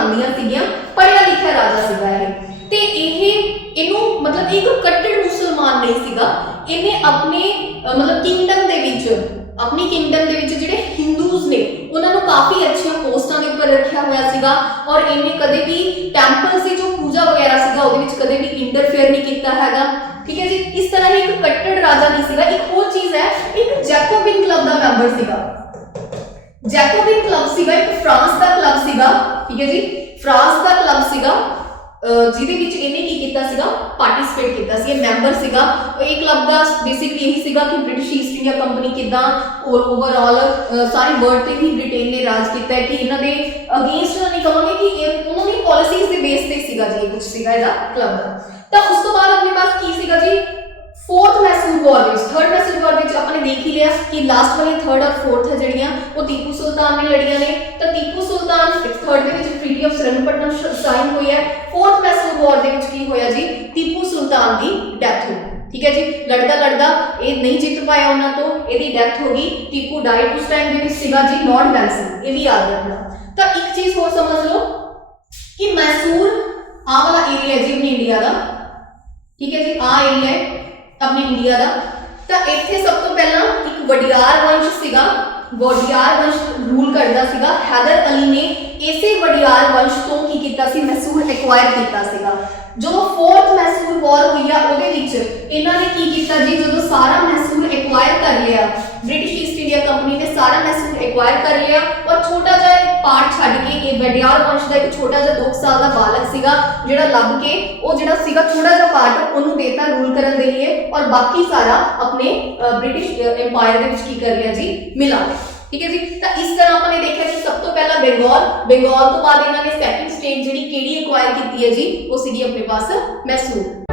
आंदियां सीगियां। पढ़िया लिखिया राजा सीगा ये, ते इहनूं मतलब एक कट्टर मुसलमान नहीं सीगा। इन्हें अपने मतलब किंगडम दे विच, अपनी किंगडम दे विच जिहड़े हिंदू ਗੁਰੂਜ਼ ਨੇ ਉਹਨਾਂ ਨੂੰ ਕਾਫੀ ਅੱਛੀਆਂ ਪੋਸਟਾਂ ਦੇ ਉੱਪਰ ਰੱਖਿਆ ਹੋਇਆ ਸੀਗਾ ਔਰ ਇਹਨੇ ਕਦੇ ਵੀ ਟੈਂਪਲਸ ਦੀ ਜੋ ਪੂਜਾ ਵਗੈਰਾ ਸੀਗਾ ਉਹਦੇ ਵਿੱਚ ਕਦੇ ਵੀ ਇੰਟਰਫੇਅਰ ਨਹੀਂ ਕੀਤਾ ਹੈਗਾ। ਠੀਕ ਹੈ ਜੀ। ਇਸ ਤਰ੍ਹਾਂ ਹੀ ਇੱਕ ਕੱਟੜ ਰਾਜਾ ਨਹੀਂ ਸੀਗਾ। ਇੱਕ ਹੋਰ ਚੀਜ਼ ਹੈ, ਇੱਕ ਜੈਕੋਬਿਨ ਕਲੱਬ ਦਾ ਮੈਂਬਰ ਸੀਗਾ। ਜੈਕੋਬਿਨ ਕਲੱਬ ਸੀਗਾ ਇੱਕ ਫਰਾਂਸ ਦਾ ਕਲੱਬ ਸੀਗਾ। ਠੀਕ ਹੈ ਜੀ, ਫਰਾਂਸ ਦਾ ਕਲੱਬ ਸੀਗਾ ਜਿਹਦੇ ਵਿੱਚ ਇਹਨੇ ਕੀ ਕੀਤਾ ਸੀਗਾ, ਪਾਰਟਿਸਿਪੇਟ ਕੀਤਾ ਸੀ। ਇਹ ਮੈਂਬਰ ਸੀਗਾ। ਇਹ ਕਲੱਬ ਦਾ ਬੇਸਿਕਲੀ ਇਹੀ ਸੀਗਾ ਕਿ ਬ੍ਰਿਟਿਸ਼ ਈਸਟ ਇੰਡੀਆ ਕੰਪਨੀ ਕਿਦਾਂ ਓਵਰਆਲ ਸਾਰੀ ਵਰਲਡ ਤੇ ਵੀ ਬ੍ਰਿਟੇਨ ਨੇ ਰਾਜ ਕੀਤਾ ਹੈ ਕਿ ਇਹਨਾਂ ਦੇ ਅਗੇਂਸਟ ਨਹੀਂ ਕਹਾਂਗੇ ਕਿ ਇਹ ਉਹਨਾਂ ਦੀ ਪਾਲਿਸੀਜ਼ ਦੇ ਬੇਸ ਤੇ ਸੀਗਾ ਜੀ, ਇਹ ਕੁਝ ਸੀਗਾ ਇਹਦਾ ਕਲੱਬ ਦਾ। ਤਾਂ ਉਸ ਤੋਂ ਬਾਅਦ ਆਪਣੇ ਪਾਸ ਕੀ ਸੀਗਾ ਜੀ, फोर्थ मैसूर वॉर ਵਿੱਚ थर्ड मैसूर वॉर ਵਿੱਚ ਆਪਾਂ ਨੇ ਦੇਖ ਹੀ ਲਿਆ ਕਿ ਲਾਸਟ ਵਾਲੀ ਥਰਡ ਔਰ ਫੋਰਥ ਹੈ ਜਿਹੜੀਆਂ ਉਹ ਟੀਪੂ ਸੁਲਤਾਨ ਨੇ ਲੜੀਆਂ ਨੇ। ਤਾਂ ਟੀਪੂ ਸੁਲਤਾਨ ਥਰਡ ਦੇ ਵਿੱਚ ਟ੍ਰੀਟੀ ਆਫ ਸਰੰਗਪਟਮ ਸਾਈਨ ਹੋਈ ਹੈ। ਫੋਰਥ ਮੈਸੂਰ ਵॉर ਦੇ ਵਿੱਚ ਕੀ ਹੋਇਆ ਜੀ, ਟੀਪੂ ਸੁਲਤਾਨ ਦੀ ਡੈਥ ਹੋ ਗਈ। ਠੀਕ ਹੈ ਜੀ, ਲੜਦਾ ਲੜਦਾ ਇਹ ਨਹੀਂ ਜਿੱਤ ਪਾਇਆ ਉਹਨਾਂ ਤੋਂ, ਇਹਦੀ ਡੈਥ ਹੋ ਗਈ। ਟੀਪੂ ਡਾਈਡ ਉਸ ਟਾਈਮ ਦੇ ਵਿੱਚ ਸੀਗਾ ਜੀ ਲਾਰਡ ਵੈਲਸਨ, ਇਹ ਵੀ ਯਾਦ ਰੱਖਣਾ। ਤਾਂ ਇੱਕ ਚੀਜ਼ ਹੋਰ ਸਮਝ ਲਓ ਕਿ ਮੈਸੂਰ ਆਹ ਵਾਲਾ ਏਰੀਆ ਹੈ ਜੀ ਆਪਣੇ ਇੰਡੀਆ ਦਾ। ਠੀਕ ਹੈ ਜੀ, ਆਹ ਏਰੀਆ ਹੈ ਆਪਣੇ ਇੰਡੀਆ ਦਾ। ਤਾਂ ਇੱਥੇ ਸਭ ਤੋਂ ਪਹਿਲਾਂ ਇੱਕ ਵਡਿਆਰ ਵੰਸ਼ ਸੀਗਾ, ਵਡਿਆਰ ਵੰਸ਼ ਰੂਲ ਕਰਦਾ ਸੀਗਾ। ਹੈਦਰ ਅਲੀ ਨੇ ਇਸੇ ਵਡਿਆਰ ਵੰਸ਼ ਤੋਂ ਕੀ ਕੀਤਾ ਸੀ, ਮੈਸੂਰ ਐਕਵਾਇਰ ਕੀਤਾ ਸੀਗਾ। ਜਦੋਂ ਫੋਰਥ ਮੈਸੂਰ ਵਾਰ ਹੋਈ ਆ ਉਹਦੇ ਵਿੱਚ ਇਹਨਾਂ ਨੇ ਕੀ ਕੀਤਾ ਜੀ, ਜਦੋਂ ਸਾਰਾ ਮੈਸੂਰ ਐਕਵਾਇਰ ਕਰ ਲਿਆ, ਬ੍ਰਿਟਿਸ਼ ਈਸਟ ਇੰਡੀਆ ਕੰਪਨੀ ਨੇ ਸਾਰਾ ਮੈਸੂਰ ਐਕਵਾਇਰ ਕਰ ਲਿਆ ਔਰ ਛੋਟਾ ਜਿਹਾ ਇੱਕ ਪਾਰਟ ਛੱਡ ਕੇ ਇਹ ਵਡਿਆਰ ਵੰਸ਼ ਦਾ ਇੱਕ ਛੋਟਾ ਜਿਹਾ 2 ਸਾਲ ਦਾ ਬਾਲਕ ਸੀਗਾ ਜਿਹੜਾ ਲੱਭ ਕੇ ਉਹ ਜਿਹੜਾ ਸੀਗਾ ਥੋੜਾ ਜਿਹਾ ਪਾਰਟ ਉਹਨੂੰ ਦੇਤਾ ਰੂਲ ਕਰਨ ਦੇ ਲਈ ਔਰ ਬਾਕੀ ਸਾਰਾ ਆਪਣੇ ਬ੍ਰਿਟਿਸ਼ ਐਮਪਾਇਰ ਦੇ ਵਿੱਚ ਕੀ ਕਰ ਲਿਆ ਜੀ, ਮਿਲਾ ਲਿਆ। ਠੀਕ ਹੈ ਜੀ। ਤਾਂ ਇਸ ਤਰ੍ਹਾਂ ਆਪਾਂ ਨੇ ਦੇਖਿਆ ਕਿ ਸਭ ਤੋਂ ਪਹਿਲਾਂ ਬੰਗਾਲ ਤੋਂ ਬਾਅਦ ਇਹਨਾਂ ਨੇ ਸੈਕੰਡ ਸਟੇਟ ਜਿਹੜੀ ਕਿਹੜੀ ਐਕਵਾਇਰ ਕੀਤੀ ਹੈ ਜੀ, ਉਹ ਸੀਗੀ ਆਪਣੇ ਪਾਸ ਮੈਸੂਰ।